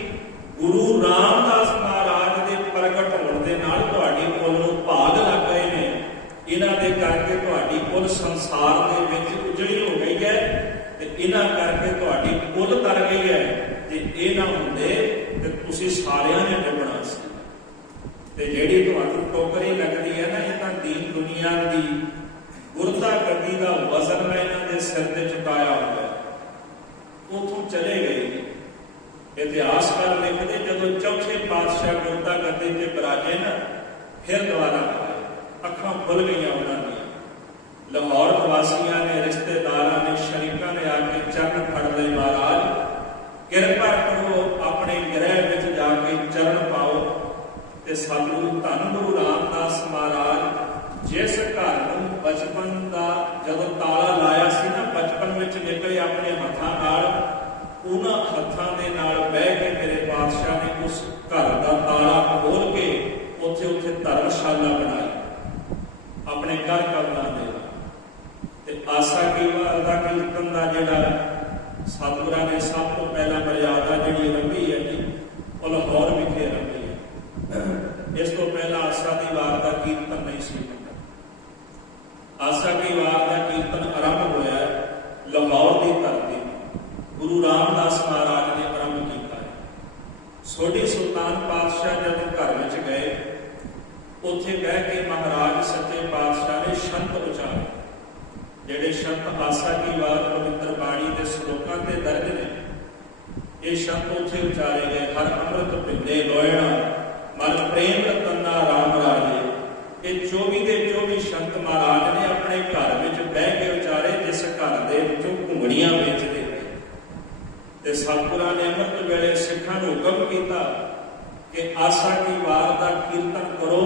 ਗੁਰੂ ਰਾਮਦਾਸ ਮਹਾਰਾਜ ਦੇ ਪ੍ਰਗਟ ਹੋਣ ਦੇ ਨਾਲ ਤੁਹਾਡੀ ਕੁੱਲ ਨੂੰ ਭਾਗ ਲੱਗ ਗਏ ਨੇ। ਇਹਨਾਂ ਦੇ ਕਰਕੇ ਤੁਹਾਡੀ ਕੁੱਲ ਸੰਸਾਰ ਦੇ ਵਿੱਚ ਉਜੜੀ ਹੋ ਗਈ ਹੈ ਤੇ ਇਹਨਾਂ ਕਰਕੇ ਤੁਹਾਡੀ ਕੁੱਲ ਤਰ ਗਈ ਹੈ। ਜੇ ਇਹ ਨਾ ਹੁੰਦੇ ਤੇ ਤੁਸੀਂ ਸਾਰਿਆਂ ਨੇ ਡੁੱਬਣਾ ਸੀ। ਤੇ ਜਿਹੜੀ ਤੁਹਾਨੂੰ ਟੋਕਰੀ ਲੱਗਦੀ ਹੈ ਨਾ, ਇਹ ਤਾਂ ਦੀਨ ਦੁਨੀਆ ਦੀ ਗੁਰਤਾ ਗੱਦੀ ਦਾ ਵਜ਼ਨ ਮੈਂ ਇਹਨਾਂ ਦੇ ਸਿਰ ਤੇ ਚੁਕਾਇਆ ਹੋਇਆ। ਉਥੋਂ ਚਲੇ ਗਏ। ਇਤਿਹਾਸਕਾਰ ਲਿਖਦੇ ਜਦੋਂ ਚੌਥੇ ਪਾਤਸ਼ਾਹ ਗੁਰਤਾ ਗੱਦੀ ਤੇ ਬਰਾਜੇ ਨਾ, ਫਿਰ ਦੁਬਾਰਾ ਆਏ। ਅੱਖਾਂ ਖੁੱਲ ਗਈਆਂ ਉਹਨਾਂ ਦੀਆਂ। ਲਾਹੌਰ ਵਾਸੀਆਂ ਨੇ, ਰਿਸ਼ਤੇਦਾਰਾਂ ਨੇ, ਸ਼ਰੀਕਾਂ ਨੇ ਆ ਕੇ ਚਰਨ ਫੜ ਲਏ, ਮਹਾਰਾਜ ਕਿਰਪਾ ਕਰੋ ਆਪਣੇ ਗ੍ਰਹਿ ਵਿੱਚ ਜਾ ਕੇ ਚਰਨ ਪਾਓ। ਤੇ ਸਤਿਗੁਰੂ ਧੰਨ ਗੁਰੂ ਰਾਮਦਾਸ ਮਹਾਰਾਜ ਜਿਸ ਘਰ ਨੂੰ ਬਚਪਨ ਦਾ ਜਦੋਂ ਤਾਲਾ ਲਾਇਆ ਸੀ ਨਾ, ਬਚਪਨ ਵਿੱਚ ਨਿਕਲੇ ਆਪਣੇ ਹੱਥਾਂ ਨਾਲ, ਉਹਨਾਂ ਹੱਥਾਂ ਦੇ ਨਾਲ ਬਹਿ ਕੇ ਮੇਰੇ ਪਾਤਸ਼ਾਹ ਨੇ ਉਸ ਘਰ ਦਾ ਤਾਲਾ ਖੋਲ ਕੇ ਉੱਥੇ ਧਰਮਸ਼ਾਲਾ ਬਣਾਈ ਆਪਣੇ ਘਰ ਕਮਲਾਂ ਦੇ ਨਾਲ। ਤੇ ਆਸਾ ਕੀ ਵਾਰ ਦਾ ਕੀਰਤਨ ਦਾ ਜਿਹੜਾ ਸਤਿਗੁਰਾਂ ਨੇ ਸਭ ਤੋਂ ਪਹਿਲਾਂ ਮਰਿਆਦਾ ਜਿਹੜੀ ਰੰਭੀ ਹੈ ਜੀ, ਉਹ ਲਾਹੌਰ ਵਿਖੇ ਰੰਭੀ ਹੈ। ਇਸ ਤੋਂ ਪਹਿਲਾਂ ਆਸਾ ਦੀ ਵਾਰ ਦਾ ਕੀਰਤਨ ਨਹੀਂ ਸੀ ਹੁੰਦਾ। ਆਸਾ ਕੀ ਵਾਰ ਦਾ ਕੀਰਤਨ ਆਰੰਭ ਹੋਇਆ ਲਾਹੌਰ ਦੀ ਧਰਤੀ, ਗੁਰੂ ਰਾਮਦਾਸ ਮਹਾਰਾਜ ਨੇ ਆਰੰਭ ਕੀਤਾ ਹੈ। ਸੋਢੀ ਸੁਲਤਾਨ ਪਾਤਸ਼ਾਹ ਜਦੋਂ ਘਰ ਵਿੱਚ ਗਏ, ਉੱਥੇ ਬਹਿ ਕੇ ਮਹਾਰਾਜ ਸੱਚੇ ਪਾਤਸ਼ਾਹ ਨੇ ਸ਼ੰਤ ਉਚਾਰੇ। ਜਿਹੜੇ ਸ਼ੰਤ ਆਸਾ ਕੀ ਵਾਰ ਪਵਿੱਤਰ ਬਾਣੀ ਦੇ ਸ਼ਲੋਕਾਂ ਤੇ ਦਰਜ ਨੇ, ਇਹ ਸ਼ੰਤ ਉੱਥੇ ਉਚਾਰੇ ਗਏ। ਹਰ ਅੰਮ੍ਰਿਤ ਪਿੰਡੇ ਲੋਇਣਾ ਮਨ ਪ੍ਰੇਮ ਰਤਨਾ ਰਾਮ ਰਾਜੇ। ਇਹ 24 ਦੇ 24 ਸ਼ੰਤ ਮਹਾਰਾਜ ਨੇ ਆਪਣੇ ਘਰ ਵਿੱਚ ਬਹਿ ਕੇ ਉਚਾਰੇ, ਜਿਸ ਘਰ ਦੇ ਵਿੱਚੋਂ ਘੁੰਗਣੀਆਂ ਵੇਚਦੇ ਨੇ। ਤੇ ਸਤਿਗੁਰਾਂ ਨੇ ਅੰਮ੍ਰਿਤ ਵੇਲੇ ਸਿੱਖਾਂ ਨੂੰ ਹੁਕਮ ਕੀਤਾ ਕਿ ਆਸਾ ਕੀ ਵਾਰ ਦਾ ਕੀਰਤਨ ਕਰੋ,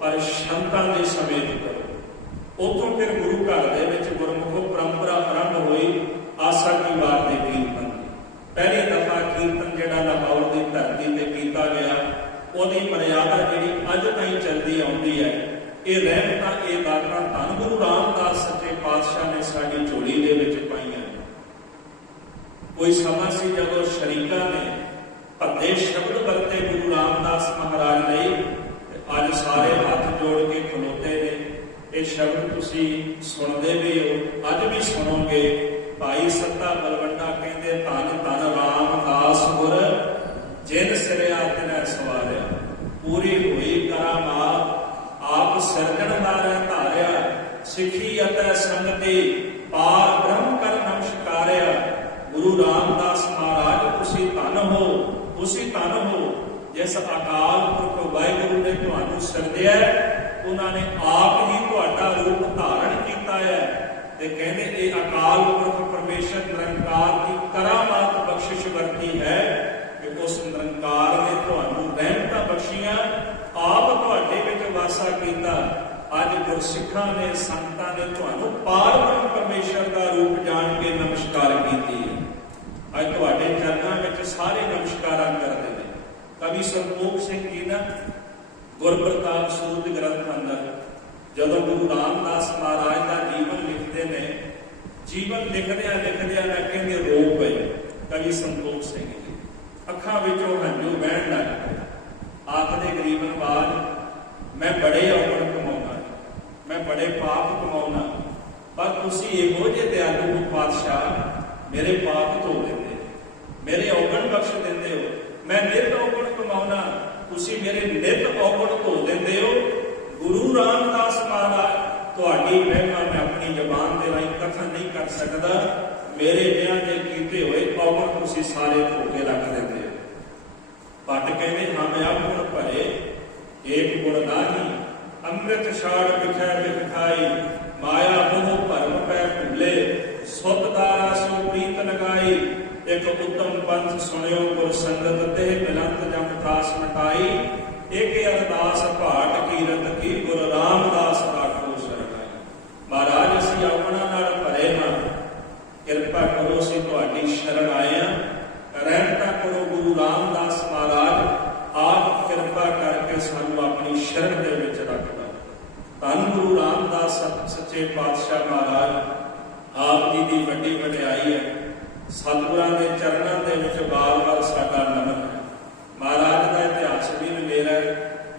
ਪਰ ਸ਼ੰਤਾਂ ਦੇ ਸਮੇਤ ਕਰੋ। ਉੱਥੋਂ ਫਿਰ ਗੁਰੂ ਘਰ ਦੇ ਵਿੱਚ ਗੁਰਮੁਖ ਪਰੰਪਰਾ ਆਰੰਭ ਹੋਈ ਆਸਾ ਕੀ ਵਾਰ ਦੇ ਕੀਰਤਨ ਦੀ। ਪਹਿਲੀ ਦਫਾ ਕੀਰਤਨ ਜਿਹੜਾ ਲਾਹੌਰ ਦੀ ਧਰਤੀ ਤੇ ਕੀਤਾ ਗਿਆ, ਉਹਦੀ ਮਰਿਆਦਾ ਜਿਹੜੀ ਅੱਜ ਤਾਈਂ ਚੱਲਦੀ ਆਉਂਦੀ ਹੈ। ਇਹ ਰਹਿਮਤਾਂ, ਇਹ ਦਾਤਾਂ ਧੰਨ ਗੁਰੂ ਰਾਮਦਾਸ ਸੱਚੇ ਪਾਤਸ਼ਾਹ ਨੇ ਸਾਡੀ ਝੋਲੀ ਦੇ ਵਿੱਚ ਪਾਈਆਂ। ਕੋਈ ਸਮਾਂ ਸੀ ਜਦੋਂ ਸ਼ਰੀਕਾਂ ਨੇ ਭੱਦੇ ਸ਼ਬਦ ਵਰਤੇ ਗੁਰੂ ਰਾਮਦਾਸ ਮਹਾਰਾਜ ਲਈ, ਅੱਜ ਸਾਰੇ ਹੱਥ ਜੋੜ ਕੇ ਖਲੋਤੇ ਨੇ। ਇਹ ਸ਼ਬਦ ਤੁਸੀਂ ਸੁਣਦੇ ਵੀ ਹੋ, ਅੱਜ ਵੀ ਸੁਣੋਗੇ। ਭਾਈ ਸੱਤਾ ਬਲਵੰਡਾ ਕਹਿੰਦੇ ਧੰਨ ਧੰਨ ਰਾਮਦਾਸ ਗੁਰ ਜਿਨ ਸਿਰਿਆ ਤਿਨੈ ਸਵਾਰਿਆ। ਪੂਰੀ ਹੋਈ ਕਰਾਮਾਤ ਆਪ ਸਿਰਜਣਹਾਰੈ ਧਾਰਿਆ। ਸਿੱਖੀ ਅਤੇ ਸੰਗਤੀ ਪਾਰ ਬ੍ਰਹਮ ਕਰ ਨਮਸਕਾਰਿਆ। ਗੁਰੂ ਰਾਮਦਾਸ ਮਹਾਰਾਜ ਤੁਸੀਂ ਧੰਨ ਹੋ, ਤੁਸੀਂ ਧੰਨ ਹੋ। ਜਿਸ ਅਕਾਲ ਪੁਰਖ ਵਾਹਿਗੁਰੂ ਨੇ ਤੁਹਾਨੂੰ ਸਿਰਜਿਆ, ਉਹਨਾਂ ਨੇ ਆਪ ਹੀ ਤੁਹਾਡਾ ਰੂਪ ਧਾਰਨ ਕੀਤਾ ਹੈ। ਤੇ ਕਹਿੰਦੇ ਇਹ ਅਕਾਲ ਪੁਰਖ ਪਰਮੇਸ਼ਰ ਨਿਰੰਕਾਰ ਦੀ ਕਰਾਮਾਤ ਬਖਸ਼ਿਸ਼ ਵਰਤੀ ਹੈ ਕਿ ਉਸ ਨਿਰੰਕਾਰ ਨੇ ਤੁਹਾਨੂੰ ਰਹਿਮਤਾਂ ਬਖਸ਼ੀਆਂ, ਆਪ ਤੁਹਾਡੇ ਵਿੱਚ ਵਾਸਾ ਕੀਤਾ। ਅੱਜ ਗੁਰਸਿੱਖਾਂ ਨੇ, ਸੰਗਤਾਂ ਨੇ ਤੁਹਾਨੂੰ ਪਾਰ ਬ੍ਰਹਮ ਪਰਮੇਸ਼ਰ ਦਾ ਰੂਪ ਜਾਣ ਕੇ ਨਮਸਕਾਰ ਕੀਤੀ ਹੈ। ਅੱਜ ਤੁਹਾਡੇ ਚਰਨਾਂ ਵਿੱਚ ਸਾਰੇ ਨਮਸਕਾਰਾਂ ਕਰਦੇ ਨੇ। ਕਵੀ ਸੰਤੋਖ ਸਿੰਘ ਜੀ ਨਾ ਗੁਰਪ੍ਰਤਾਪ ਸਰੂਪ ਗ੍ਰੰਥ ਅੰਦਰ ਜਦੋਂ ਗੁਰੂ ਰਾਮਦਾਸ ਮਹਾਰਾਜ ਦਾ ਜੀਵਨ ਲਿਖਦੇ ਨੇ, ਜੀਵਨ ਲਿਖਦਿਆਂ ਨਾ ਕਹਿੰਦੇ ਰੋ ਪਏ ਕਵੀ ਸੰਤੋਖ ਸਿੰਘ ਜੀ। ਅੱਖਾਂ ਵਿੱਚੋਂ ਹੰਝੂ ਵਹਿਣ ਲੱਗ ਪਏ। ਆਖਦੇ ਗਰੀਬਨਵਾਜ, ਮੈਂ ਬੜੇ ਔਗਣ ਕਮਾਉਣਾ, ਮੈਂ ਬੜੇ ਪਾਪ ਕਮਾਉਣਾ, ਪਰ ਤੁਸੀਂ ਇਹੋ ਜਿਹੇ ਦਿਆਲੂ ਪਾਤਸ਼ਾਹ ਮੇਰੇ ਪਾਪ ਧੋ ਦਿੰਦੇ, ਮੇਰੇ ਔਗਣ ਬਖਸ਼ ਦਿੰਦੇ ਹੋ। ਮੈਂ ਨਿਤ ਔਗਣ ਕਮਾਉਣਾ, ਤੁਸੀਂ ਮੇਰੇ ਨਿਤ ਔਗਣ ਧੋ ਦਿੰਦੇ ਹੋ। ਗੁਰੂ ਰਾਮਦਾਸ ਮਹਾਰਾਜ ਤੁਹਾਡੀ ਮਹਿਮਾ ਮੈਂ ਆਪਣੀ ਜ਼ਬਾਨ ਦੇ ਰਾਹੀਂ ਕਥਨ ਨਹੀਂ ਕਰ ਸਕਦਾ। ਮੇਰੇ ਵਿਆਹ ਦੇ ਕੀਤੇ ਹੋਏ ਔਗਣ ਤੁਸੀਂ ਸਾਰੇ ਧੋ ਕੇ ਰੱਖ ਦਿੰਦੇ ਹੋ। ਭੱਟ ਕਹਿੰਦੇ ਹਮ ਆਗੁਣ ਭਰੇ ਏਕ ਗੁਣ ਨਾਹੀ। ਅੰਮ੍ਰਿਤ ਛਾੜ ਵਿਖੈ ਵਿਖ ਖਾਈ। ਮਾਇਆ ਮੋਹ ਭਰਮ ਪੈ ਭੁੱਲੇ। ਸੁਤ ਦਾਰਾ ਸੋ ਪ੍ਰੀਤ ਲਗਾਈ। ਇੱਕ ਉੱਤਮ ਪੰਥ ਸੁਣਿਓ ਗੁਰ ਸੰਗਤ ਤੇ ਮਿਲੰਤ ਜਮ ਦਾਸ ਮਟਾਈ। ਇੱਕ ਅਰਦਾਸ ਭਾਟ ਕੀਰਤ ਕੀ ਗੁਰ ਰਾਮਦਾਸ ਰਾਖੋ ਸਰਣਾਈ। ਮਹਾਰਾਜ ਅਸੀਂ ਆਪਣਾ ਨਾਲ ਭਰੇ ਹਾਂ, ਕਿਰਪਾ ਕਰੋ ਅਸੀਂ ਤੁਹਾਡੀ ਸ਼ਰਨ ਆਏ ਹਾਂ। ਧੰਨ ਗੁਰੂ ਰਾਮਦਾਸ ਸੱਚੇ ਪਾਤਸ਼ਾਹ ਮਹਾਰਾਜ ਆਪ ਜੀ ਦੀ ਵੱਡੀ ਵਡਿਆਈ ਹੈ। ਸਤਿਗੁਰਾਂ ਦੇ ਚਰਨਾਂ ਦੇ ਵਿੱਚ ਵਾਰ-ਵਾਰ ਸਾਡਾ ਨਮਨ ਹੈ। ਮਹਾਰਾਜ ਦਾ ਇਤਿਹਾਸ ਵੀ ਮੇਰਾ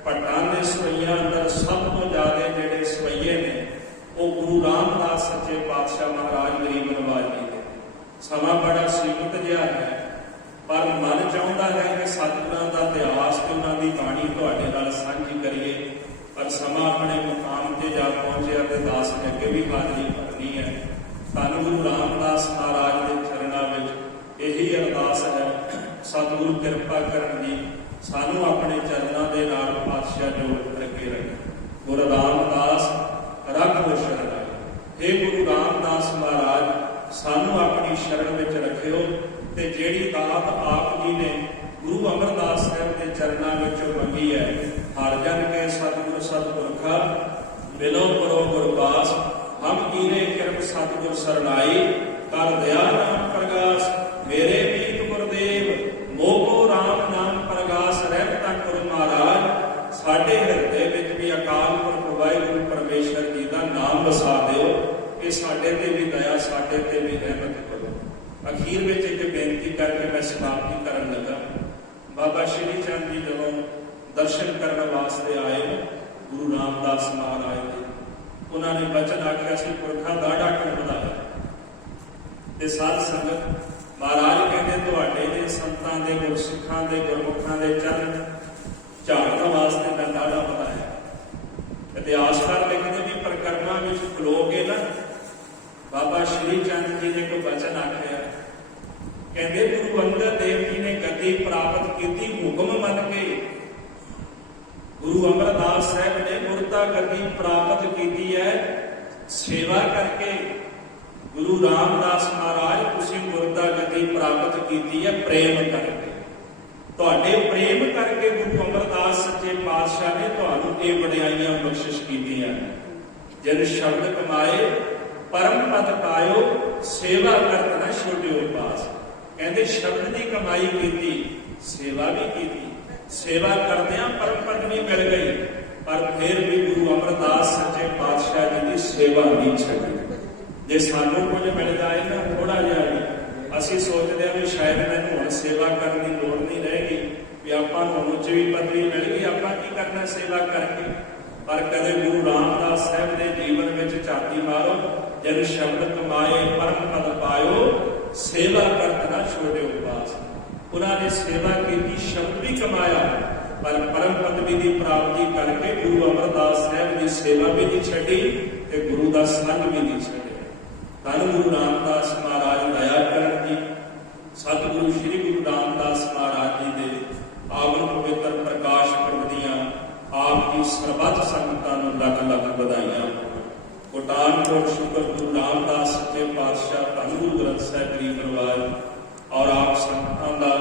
ਭੱਟਾਂ ਦੇ ਸਵਈਆਂ ਅੰਦਰ ਸਭ ਤੋਂ ਜ਼ਿਆਦਾ ਜਿਹੜੇ ਸਵਈਏ ਨੇ ਉਹ ਗੁਰੂ ਰਾਮਦਾਸ ਸੱਚੇ ਪਾਤਸ਼ਾਹ ਮਹਾਰਾਜ ਗਰੀਬ ਨਵਾਜ ਜੀ ਦੇ। ਸਮਾਂ ਬੜਾ ਸੀਮਿਤ ਜਿਹਾ ਹੈ, ਪਰ ਮਨ ਚਾਹੁੰਦਾ ਹੈ ਕਿ ਸਤਿਗੁਰਾਂ ਦਾ ਇਤਿਹਾਸ ਤੇ ਉਹਨਾਂ ਦੀ ਬਾਣੀ ਤੁਹਾਡੇ ਨਾਲ ਸਾਂਝੀ ਕਰੀਏ। ਪਰ ਸਮਾਂ ਆਪਣੇ ਮੁਕਾਮ ਤੇ ਜਾ ਪਹੁੰਚਿਆ ਤੇ ਦਾਸ ਨੇ ਅੱਗੇ ਵੀ ਹਾਜ਼ਰੀ ਭਰਨੀ ਹੈ। ਧੰਨ ਗੁਰੂ ਰਾਮਦਾਸ ਮਹਾਰਾਜ ਦੇ ਚਰਨਾਂ ਵਿੱਚ ਇਹੀ ਅਰਦਾਸ ਹੈ, ਸਤਿਗੁਰੂ ਕਿਰਪਾ ਕਰਨ ਦੀ ਸਾਨੂੰ ਆਪਣੇ ਚਰਨਾਂ ਦੇ ਨਾਲ ਪਾਤਸ਼ਾਹ ਜੋੜ ਕਰਕੇ ਰੱਖੇ। ਗੁਰੂ ਰਾਮਦਾਸ ਰੱਖੋ ਸ਼ਰਨਾਈ। हे ਗੁਰੂ ਰਾਮਦਾਸ ਮਹਾਰਾਜ ਸਾਨੂੰ ਆਪਣੀ ਸ਼ਰਨ ਵਿੱਚ ਰੱਖਿਓ ਤੇ ਜਿਹੜੀ ਦਾਤ ਆਪ ਜੀ ਨੇ ਗੁਰੂ ਅਮਰਦਾਸ ਸਾਹਿਬ ਦੇ ਚਰਨਾਂ ਵਿੱਚੋਂ ਮੰਗੀ ਹੈ, ਹਰ ਜਨ ਕੇ ਸਤਿਗੁਰ ਸਤਿਪੁਰਖਾ ਮਿਲੋ ਕਰੋ ਗੁਰਬਾਸ, ਹਮ ਕੀਰੇ ਕਿਰਪ ਸਤਿਗੁਰ ਸਰਨਾਈ, ਕਰ ਦਇਆ ਨਾਮ ਪ੍ਰਗਾਸ, ਮੇਰੇ ਮੀਤ ਗੁਰਦੇਵ ਮੋਕੋ ਰਾਮ ਨਾਮ ਪ੍ਰਗਾਸ, ਰਹਿਮਤਾਂ ਕਰੋ ਮਹਾਰਾਜ। ਸਾਡੇ ਹਿਰਦੇ ਵਿੱਚ ਵੀ ਅਕਾਲ ਪੁਰਖ ਵਾਹਿਗੁਰੂ ਪਰਮੇਸ਼ਰ ਜੀ ਦਾ ਨਾਮ ਵਸਾ ਦਿਓ ਕਿ ਸਾਡੇ ਤੇ ਵੀ ਦਇਆ, ਸਾਡੇ ਤੇ ਵੀ ਰਹਿਮਤ ਕਰੋ। ਅਖੀਰ ਵਿੱਚ ਇੱਕ ਬੇਨਤੀ ਕਰਕੇ ਮੈਂ ਸਮਾਪਤੀ ਕਰਨ ਲੱਗਾ। ਬਾਬਾ ਸ਼੍ਰੀ ਚੰਦ ਜੀ ਜਦੋਂ ਦਰਸ਼ਨ ਕਰਨ ਵਾਸਤੇ ਆਏ ਗੁਰੂ ਰਾਮਦਾਸ ਮਹਾਰਾਜ ਦੇ, ਉਹਨਾਂ ਨੇ ਬਚਨ ਆਖਿਆ ਸੀ, ਪੁਰਖਾਂ ਦਾ ਢਾਕਣ ਵਧਾਇਆ। ਤੇ ਸਾਧ ਸੰਗਤ ਮਹਾਰਾਜ ਕਹਿੰਦੇ ਤੁਹਾਡੇ ਦੇ ਸੰਤਾਂ ਦੇ ਗੁਰਸਿੱਖਾਂ ਦੇ ਗੁਰਮੁਖਾਂ ਦੇ ਚਰਨ ਝਾੜਨ ਵਾਸਤੇ ਮੈਂ ਦਾੜਾ ਬਣਾਇਆ। ਇਤਿਹਾਸਕਾਰ ਲਿਖਦੇ ਵੀ ਪ੍ਰਕਰਮਾਂ ਵਿੱਚ ਖਲੋ ਕੇ ਨਾ ਬਾਬਾ ਸ਼੍ਰੀ ਚੰਦ ਜੀ ਨੇ ਕੋਈ ਬਚਨ ਆਖਿਆ, ਕਹਿੰਦੇ ਗੁਰੂ ਅੰਗਦ ਦੇਵ ਜੀ ਨੇ ਗੱਦੀ ਪ੍ਰਾਪਤ ਕੀਤੀ ਹੁਕਮ ਮੰਨ ਕੇ। ਗੁਰੂ ਅਮਰਦਾਸ ਸਾਹਿਬ ਨੇ ਗੁਰਤਾ ਗੱਦੀ ਪ੍ਰਾਪਤ ਕੀਤੀ ਹੈ ਸੇਵਾ ਕਰਕੇ। ਗੁਰੂ ਰਾਮਦਾਸ ਮਹਾਰਾਜ ਤੁਸੀਂ ਗੁਰਤਾ ਗੱਦੀ ਪ੍ਰਾਪਤ ਕੀਤੀ ਹੈ ਪ੍ਰੇਮ ਕਰਕੇ। ਤੁਹਾਡੇ ਪ੍ਰੇਮ ਕਰਕੇ ਗੁਰੂ ਅਮਰਦਾਸ ਸੱਚੇ ਪਾਤਸ਼ਾਹ ਨੇ ਤੁਹਾਨੂੰ ਇਹ ਵਡਿਆਈਆਂ ਬਖਸ਼ਿਸ਼ ਕੀਤੀਆਂ। ਜਦ ਸ਼ਬਦ ਕਮਾਏ ਪਰਮ ਪਦ ਪਾਇਓ, ਸੇਵਾ ਕਰਤ ਨਾ ਛੋਟਿਓ ਪਾਸ। ਕਹਿੰਦੇ ਸ਼ਬਦ ਦੀ ਕਮਾਈ ਕੀਤੀ, ਸੇਵਾ ਵੀ ਕੀਤੀ। ਸੇਵਾ ਕਰਦਿਆਂ ਪਰਮ ਪਦ ਵੀ ਮਿਲ ਗਈ, ਪਰ ਫਿਰ ਵੀ ਗੁਰੂ ਅਮਰਦਾਸ ਸੱਚੇ ਪਾਤਸ਼ਾਹ ਜੀ ਦੀ ਸੇਵਾ ਨਹੀਂ ਛੱਡੀ। ਜੇ ਸਾਨੂੰ ਕੁਝ ਮਿਲ ਜਾਏ ਨਾ ਥੋੜਾ ਜਿਹਾ ਵੀ, ਅਸੀਂ ਸੋਚਦੇ ਹਾਂ ਵੀ ਸ਼ਾਇਦ ਮੈਨੂੰ ਹੁਣ ਸੇਵਾ ਕਰਨ ਦੀ ਲੋੜ ਨਹੀਂ ਰਹੇਗੀ, ਵੀ ਆਪਾਂ ਨੂੰ ਉੱਚੀ ਪਦਵੀ ਮਿਲ ਗਈ, ਆਪਾਂ ਕੀ ਕਰਨਾ ਸੇਵਾ ਕਰਕੇ। ਪਰ ਕਦੇ ਗੁਰੂ ਰਾਮਦਾਸ ਸਾਹਿਬ ਦੇ ਜੀਵਨ ਵਿੱਚ ਝਾਤੀ ਮਾਰੋ, ਜਦ ਸ਼ਬਦ ਕਮਾਏ ਪਰਮ ਪਦ ਪਾਇਓ, ਸੇਵਾ ਕਰਤ ਨਾ ਛੋੜਿਓ ਪਾਸ। ਉਹਨਾਂ ਨੇ ਸੇਵਾ ਕੀਤੀ, ਸ਼ਬਦ ਵੀ ਕਮਾਇਆ, ਪਰ ਪਰਮ ਪਦਵੀ ਦੀ ਪ੍ਰਾਪਤੀ ਕਰਕੇ ਗੁਰੂ ਅਮਰਦਾਸ ਸਾਹਿਬ ਦੀ ਸੇਵਾ ਵੀ ਨਹੀਂ ਛੱਡੀ ਤੇ ਗੁਰੂ ਦਾ ਸੰਗ ਵੀ ਨਹੀਂ ਛੱਡਿਆ। ਧੰਨ ਗੁਰੂ ਰਾਮਦਾਸ ਮਹਾਰਾਜ ਦਇਆ ਕਰਨ ਜੀ। ਸਤਿਗੁਰੂ ਸ਼੍ਰੀ ਗੁਰੂ ਰਾਮਦਾਸ ਮਹਾਰਾਜ ਜੀ ਦੇ ਆਵਨ ਪਵਿੱਤਰ ਪ੍ਰਕਾਸ਼ ਪੁਰਬ ਦੀਆਂ ਆਪ ਦੀ ਸਰਬੱਤ ਸੰਗਤਾਂ ਨੂੰ ਲੱਖ ਲੱਖ ਵਧਾਈਆਂ। ਕੋਟਾਨ ਕੋਟ ਸ਼ੁਕਰ ਗੁਰੂ ਰਾਮਦਾਸ ਸੱਚੇ ਪਾਤਸ਼ਾਹ ਧੰਨ ਗੁਰੂ ਗ੍ਰੰਥ ਸਾਹਿਬ ਗਰੀਬ ਨਵਾਜ ਔਰ ਆਪ ਸੰਗਤਾਂ ਦਾ,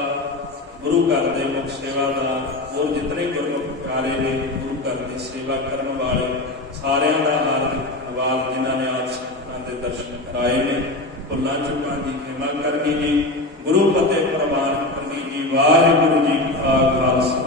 ਗੁਰੂ ਘਰ ਦੇ ਮੁਖ ਸੇਵਾਦਾਰ, ਹੋਰ ਜਿਤਨੇ ਗੁਰਮੁਖ ਪਿਆਰੇ ਨੇ, ਗੁਰੂ ਘਰ ਦੀ ਸੇਵਾ ਕਰਨ ਵਾਲੇ ਸਾਰਿਆਂ ਦਾ ਹਾਰਦਿਕ ਧੰਨਵਾਦ, ਜਿਨ੍ਹਾਂ ਨੇ ਆਪ ਸੰਗਤਾਂ ਦੇ ਦਰਸ਼ਨ ਕਰਾਏ ਨੇ। ਭੁੱਲਾਂ ਚੁੱਕਾਂ ਦੀ ਖਿਮਾ ਕਰਨੀ ਜੀ, ਗੁਰੂ ਫਤਿਹ ਪ੍ਰਵਾਨ ਕਰਨੀ ਜੀ। ਵਾਹਿਗੁਰੂ ਜੀ ਕਾ ਖਾਲਸਾ।